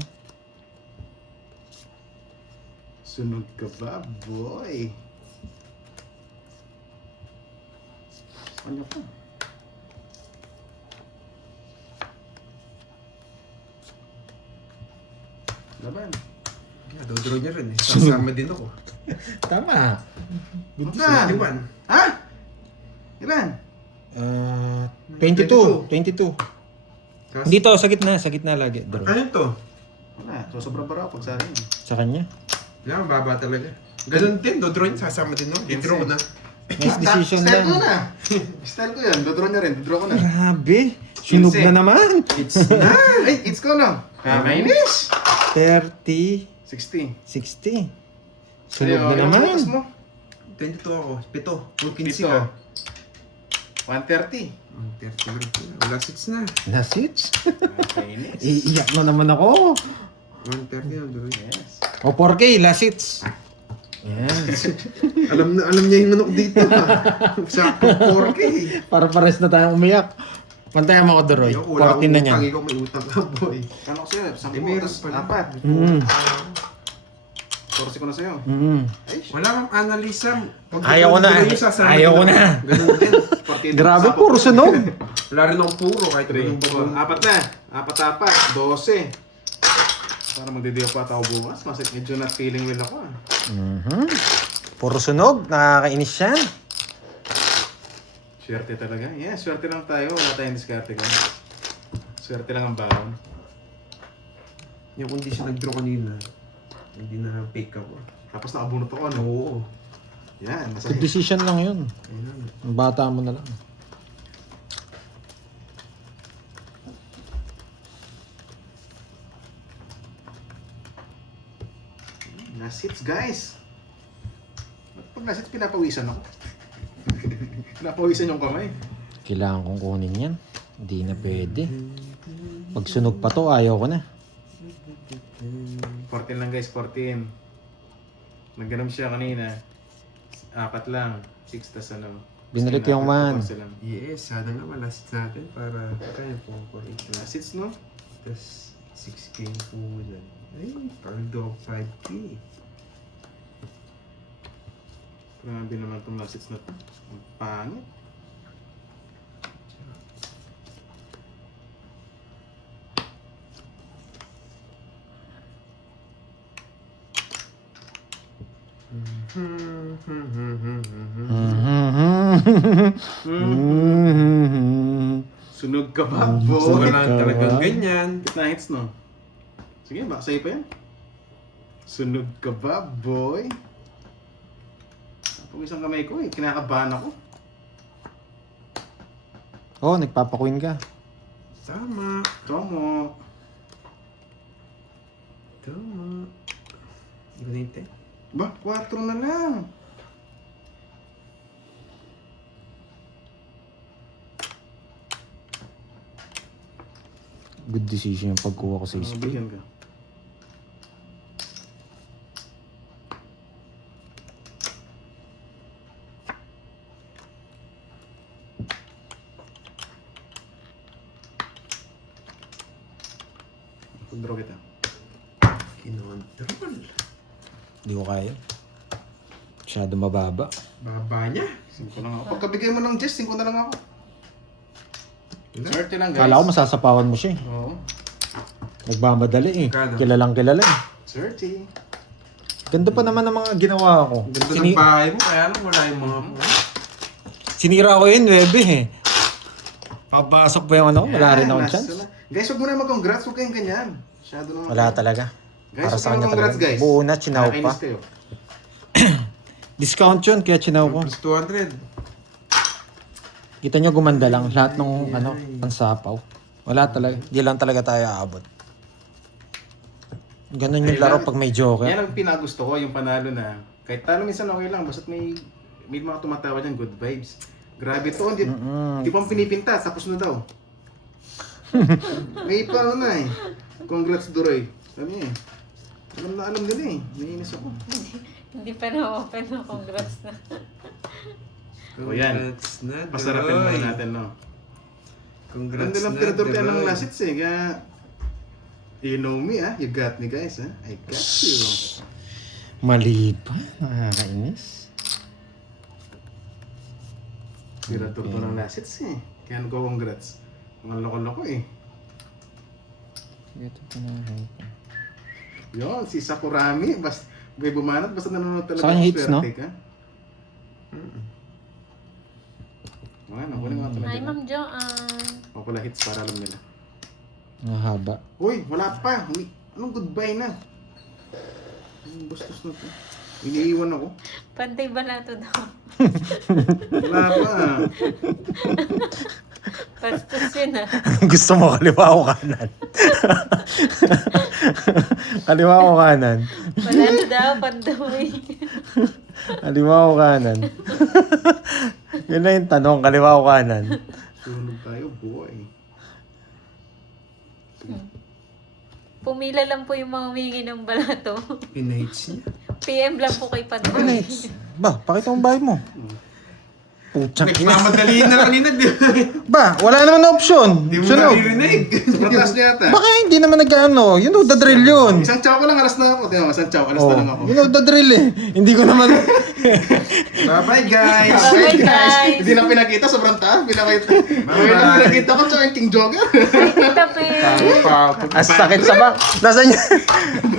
Sunog ka ba, boy? Ano pa? Laban. Yeah, dodraw niya rin eh. Sasama din ako. Tama. Magka? 21. Ha? Ilan? 22. 22. Tapos, Dito, sa gitna lagi. Draw. ano to? Wala. So, sobra-bara pag sa akin. Sa kanya. Wala, mababa talaga. Ganun din, dodraw niya, sasama din ako. Dodraw ko na. Nice decision Style ko lang. na. Style ko yan. Dodraw niya rin. Dodraw ko na. Grabe. Sunog na naman. It's na! Ay, it's ko na. Kainis. 30, 60. 60. Sunog na naman. Butas mo. 22 ako. 7. Kung 15 Pito. ka. 130. 30. Wala 6 na. Na-switch. Kainis. Iiyak na naman ako. 130 na doon. Yes. O 4K, last hits. Yan. Alam niya yung manok dito. Sakto 4K. Para pares na tayong umiyak. Pantayan mo ako, Doroy. Wala 14 na niyan. utang, ikaw may utang ka, boy. Kano ko sa'yo? 10 Eh, meron tapos pala. 4. Mm. 14 ko na sa'yo. Mm. Wala kang analisa. Pag Ayaw ko na. dodraw yung sasama Ayaw din ko ako. na. Ganun din. Grabe, puro sunog. Wala rin akong puro kahit 3, anong bago. 4, 4 na. 4, 12. Para magdidiyo pa ako bukas. Mas medyo not feeling well ako. Puro sunog. Nakakainis yan. Swerte talaga. Yeah, swerte lang tayo. Wala tayong diskarte ka. Swerte lang ang baon. Yung kung di siya nag-draw kanina, hindi na pick ako. Tapos nakabunot ako, no? Oo. Yan, Good masaya. decision lang yun. Ayun. Ang bata mo na lang. Last hits, guys. Pag last hits, pinapawisan ako. Pinapawisan yung kamay. Kailangan kong kunin yan. Hindi na pwede. Pag sunog pa to, ayaw ko na. 14 lang guys, 14. Nagganom siya kanina. 4 lang. 6 tas ano. Binalik yung man. 14 lang. Yes, sana nga malast natin para kaya po ko rin. Last hits, no? Tapos 6K po dyan. Ay, paldo 5K. Grabe naman itong last hits na to. Ang pangit. Sunog ka ba, boy? Wala talagang ganyan. Na hits, no? Sige, baka sa'yo pa yan. Sunog ka ba, boy? Pag isang kamay ko eh, kinakabahan ako. Oh, nagpapakuin ka. Tama. Tomo. Tama. Di ba ninte? Ba, 4 na lang. Good decision yung pagkuha ko sa spray. Bigyan ka. Pag-draw kita. Kinontrol. Hindi ko kaya. Masyado mababa. Baba niya. 5 lang ako. Pagkabigay mo ng Jess, 5 na lang ako. Swerte lang guys. Kala ko masasapawan mo siya eh. Oo. Nagmamadali eh. Kano? Kilalang kilala eh. Swerte. Ganda pa naman ng mga ginawa ko. Ang ganda ng bahay mo, kaya lang wala yung mga Sinira ko yun, 9 eh. Papasok pa yung ano, wala rin akong Last chance. na. Guys, huwag mo na mag-congrats. Huwag kayong ganyan. Masyado naman. Wala talaga. Guys, Para huwag sa kanya kayong congrats, talaga. guys. Buo na, chinaw pa. Nakakainis kayo. Discount yun, kaya chinaw ko. plus 200. Kita nyo gumanda lang. Lahat ng ano, pansapaw. Wala talaga. Di lang talaga tayo aabot. Ganun yung Ayun laro lang. pag may joker. Yan ang pinagusto ko, yung panalo na. Kahit talo minsan okay lang, basta't may mga tumatawa dyan, good vibes. Grabe to, di pa pinipinta, tapos na daw. May pa ano na eh. Congrats Duroy. Sabi niya eh. Alam din eh. Naiinis ako. Hindi pa na-open na congrats na. O yan. Congrats na, Pasarapin Doy. muna natin, no? Congrats Ganda lang na, tinadortean ng Doy. lasits eh. Kaya, you know me ah. You got me guys ah. I got you. Mali pa. Nakakainis. Tira-tur ko ng last hits eh. Kaya congrats. Mga loko-loko eh. Ito pa na. Yun, si Sakurami. May bumanat, basta nanonood talaga. Sa kanya hits, no? swerte ka. Ano, kunin mo nga talaga. Hi, Ma'am Joanne. O pala hits para alam nila. Mahaba. Uy, wala pa. Anong goodbye na? Anong bastos na to? Iniiwan ako. Pantay balato daw. Wala pa. Bastos yun ah. Gusto mo kaliwa o kanan? Kaliwa o kanan? Balato daw, pandoy. Kaliwa o kanan? Yun na yung tanong, kaliwa o kanan? Sunog tayo, boy. Pumila lang po yung mga humingi ng balato. Pinahits niya. PM lang po kay Pandoy. Alex, ba, pakita mo bahay mo. Puchak na. Nagmamadali na kanina, di ba? Ba, wala naman na opsyon. Di mo Sunog. naririnig. Sobrang taas niya yata. Baka hindi naman nag-ano. You know the drill yun. Isang chow ko lang, alas na ako. Tingnan mo, isang chow, alas na lang ako. You know the drill eh. Hindi ko naman... Bye-bye, guys. Bye guys! Hindi na pinakita, sobrang taas. Pinakita. Bye-bye. Ngayon lang pinakita ko, tsaka yung King Jogger. Ay, kita pe. As sakit sa ba? Nasaan niya?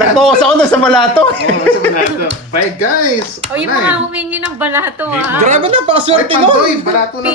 Nag-focus ako doon sa balato. Oo, sa balato. Bye guys! O yung mga humingi ng balato ah. Grabe na, pakaswerte Ay, no? Pandoy, balato na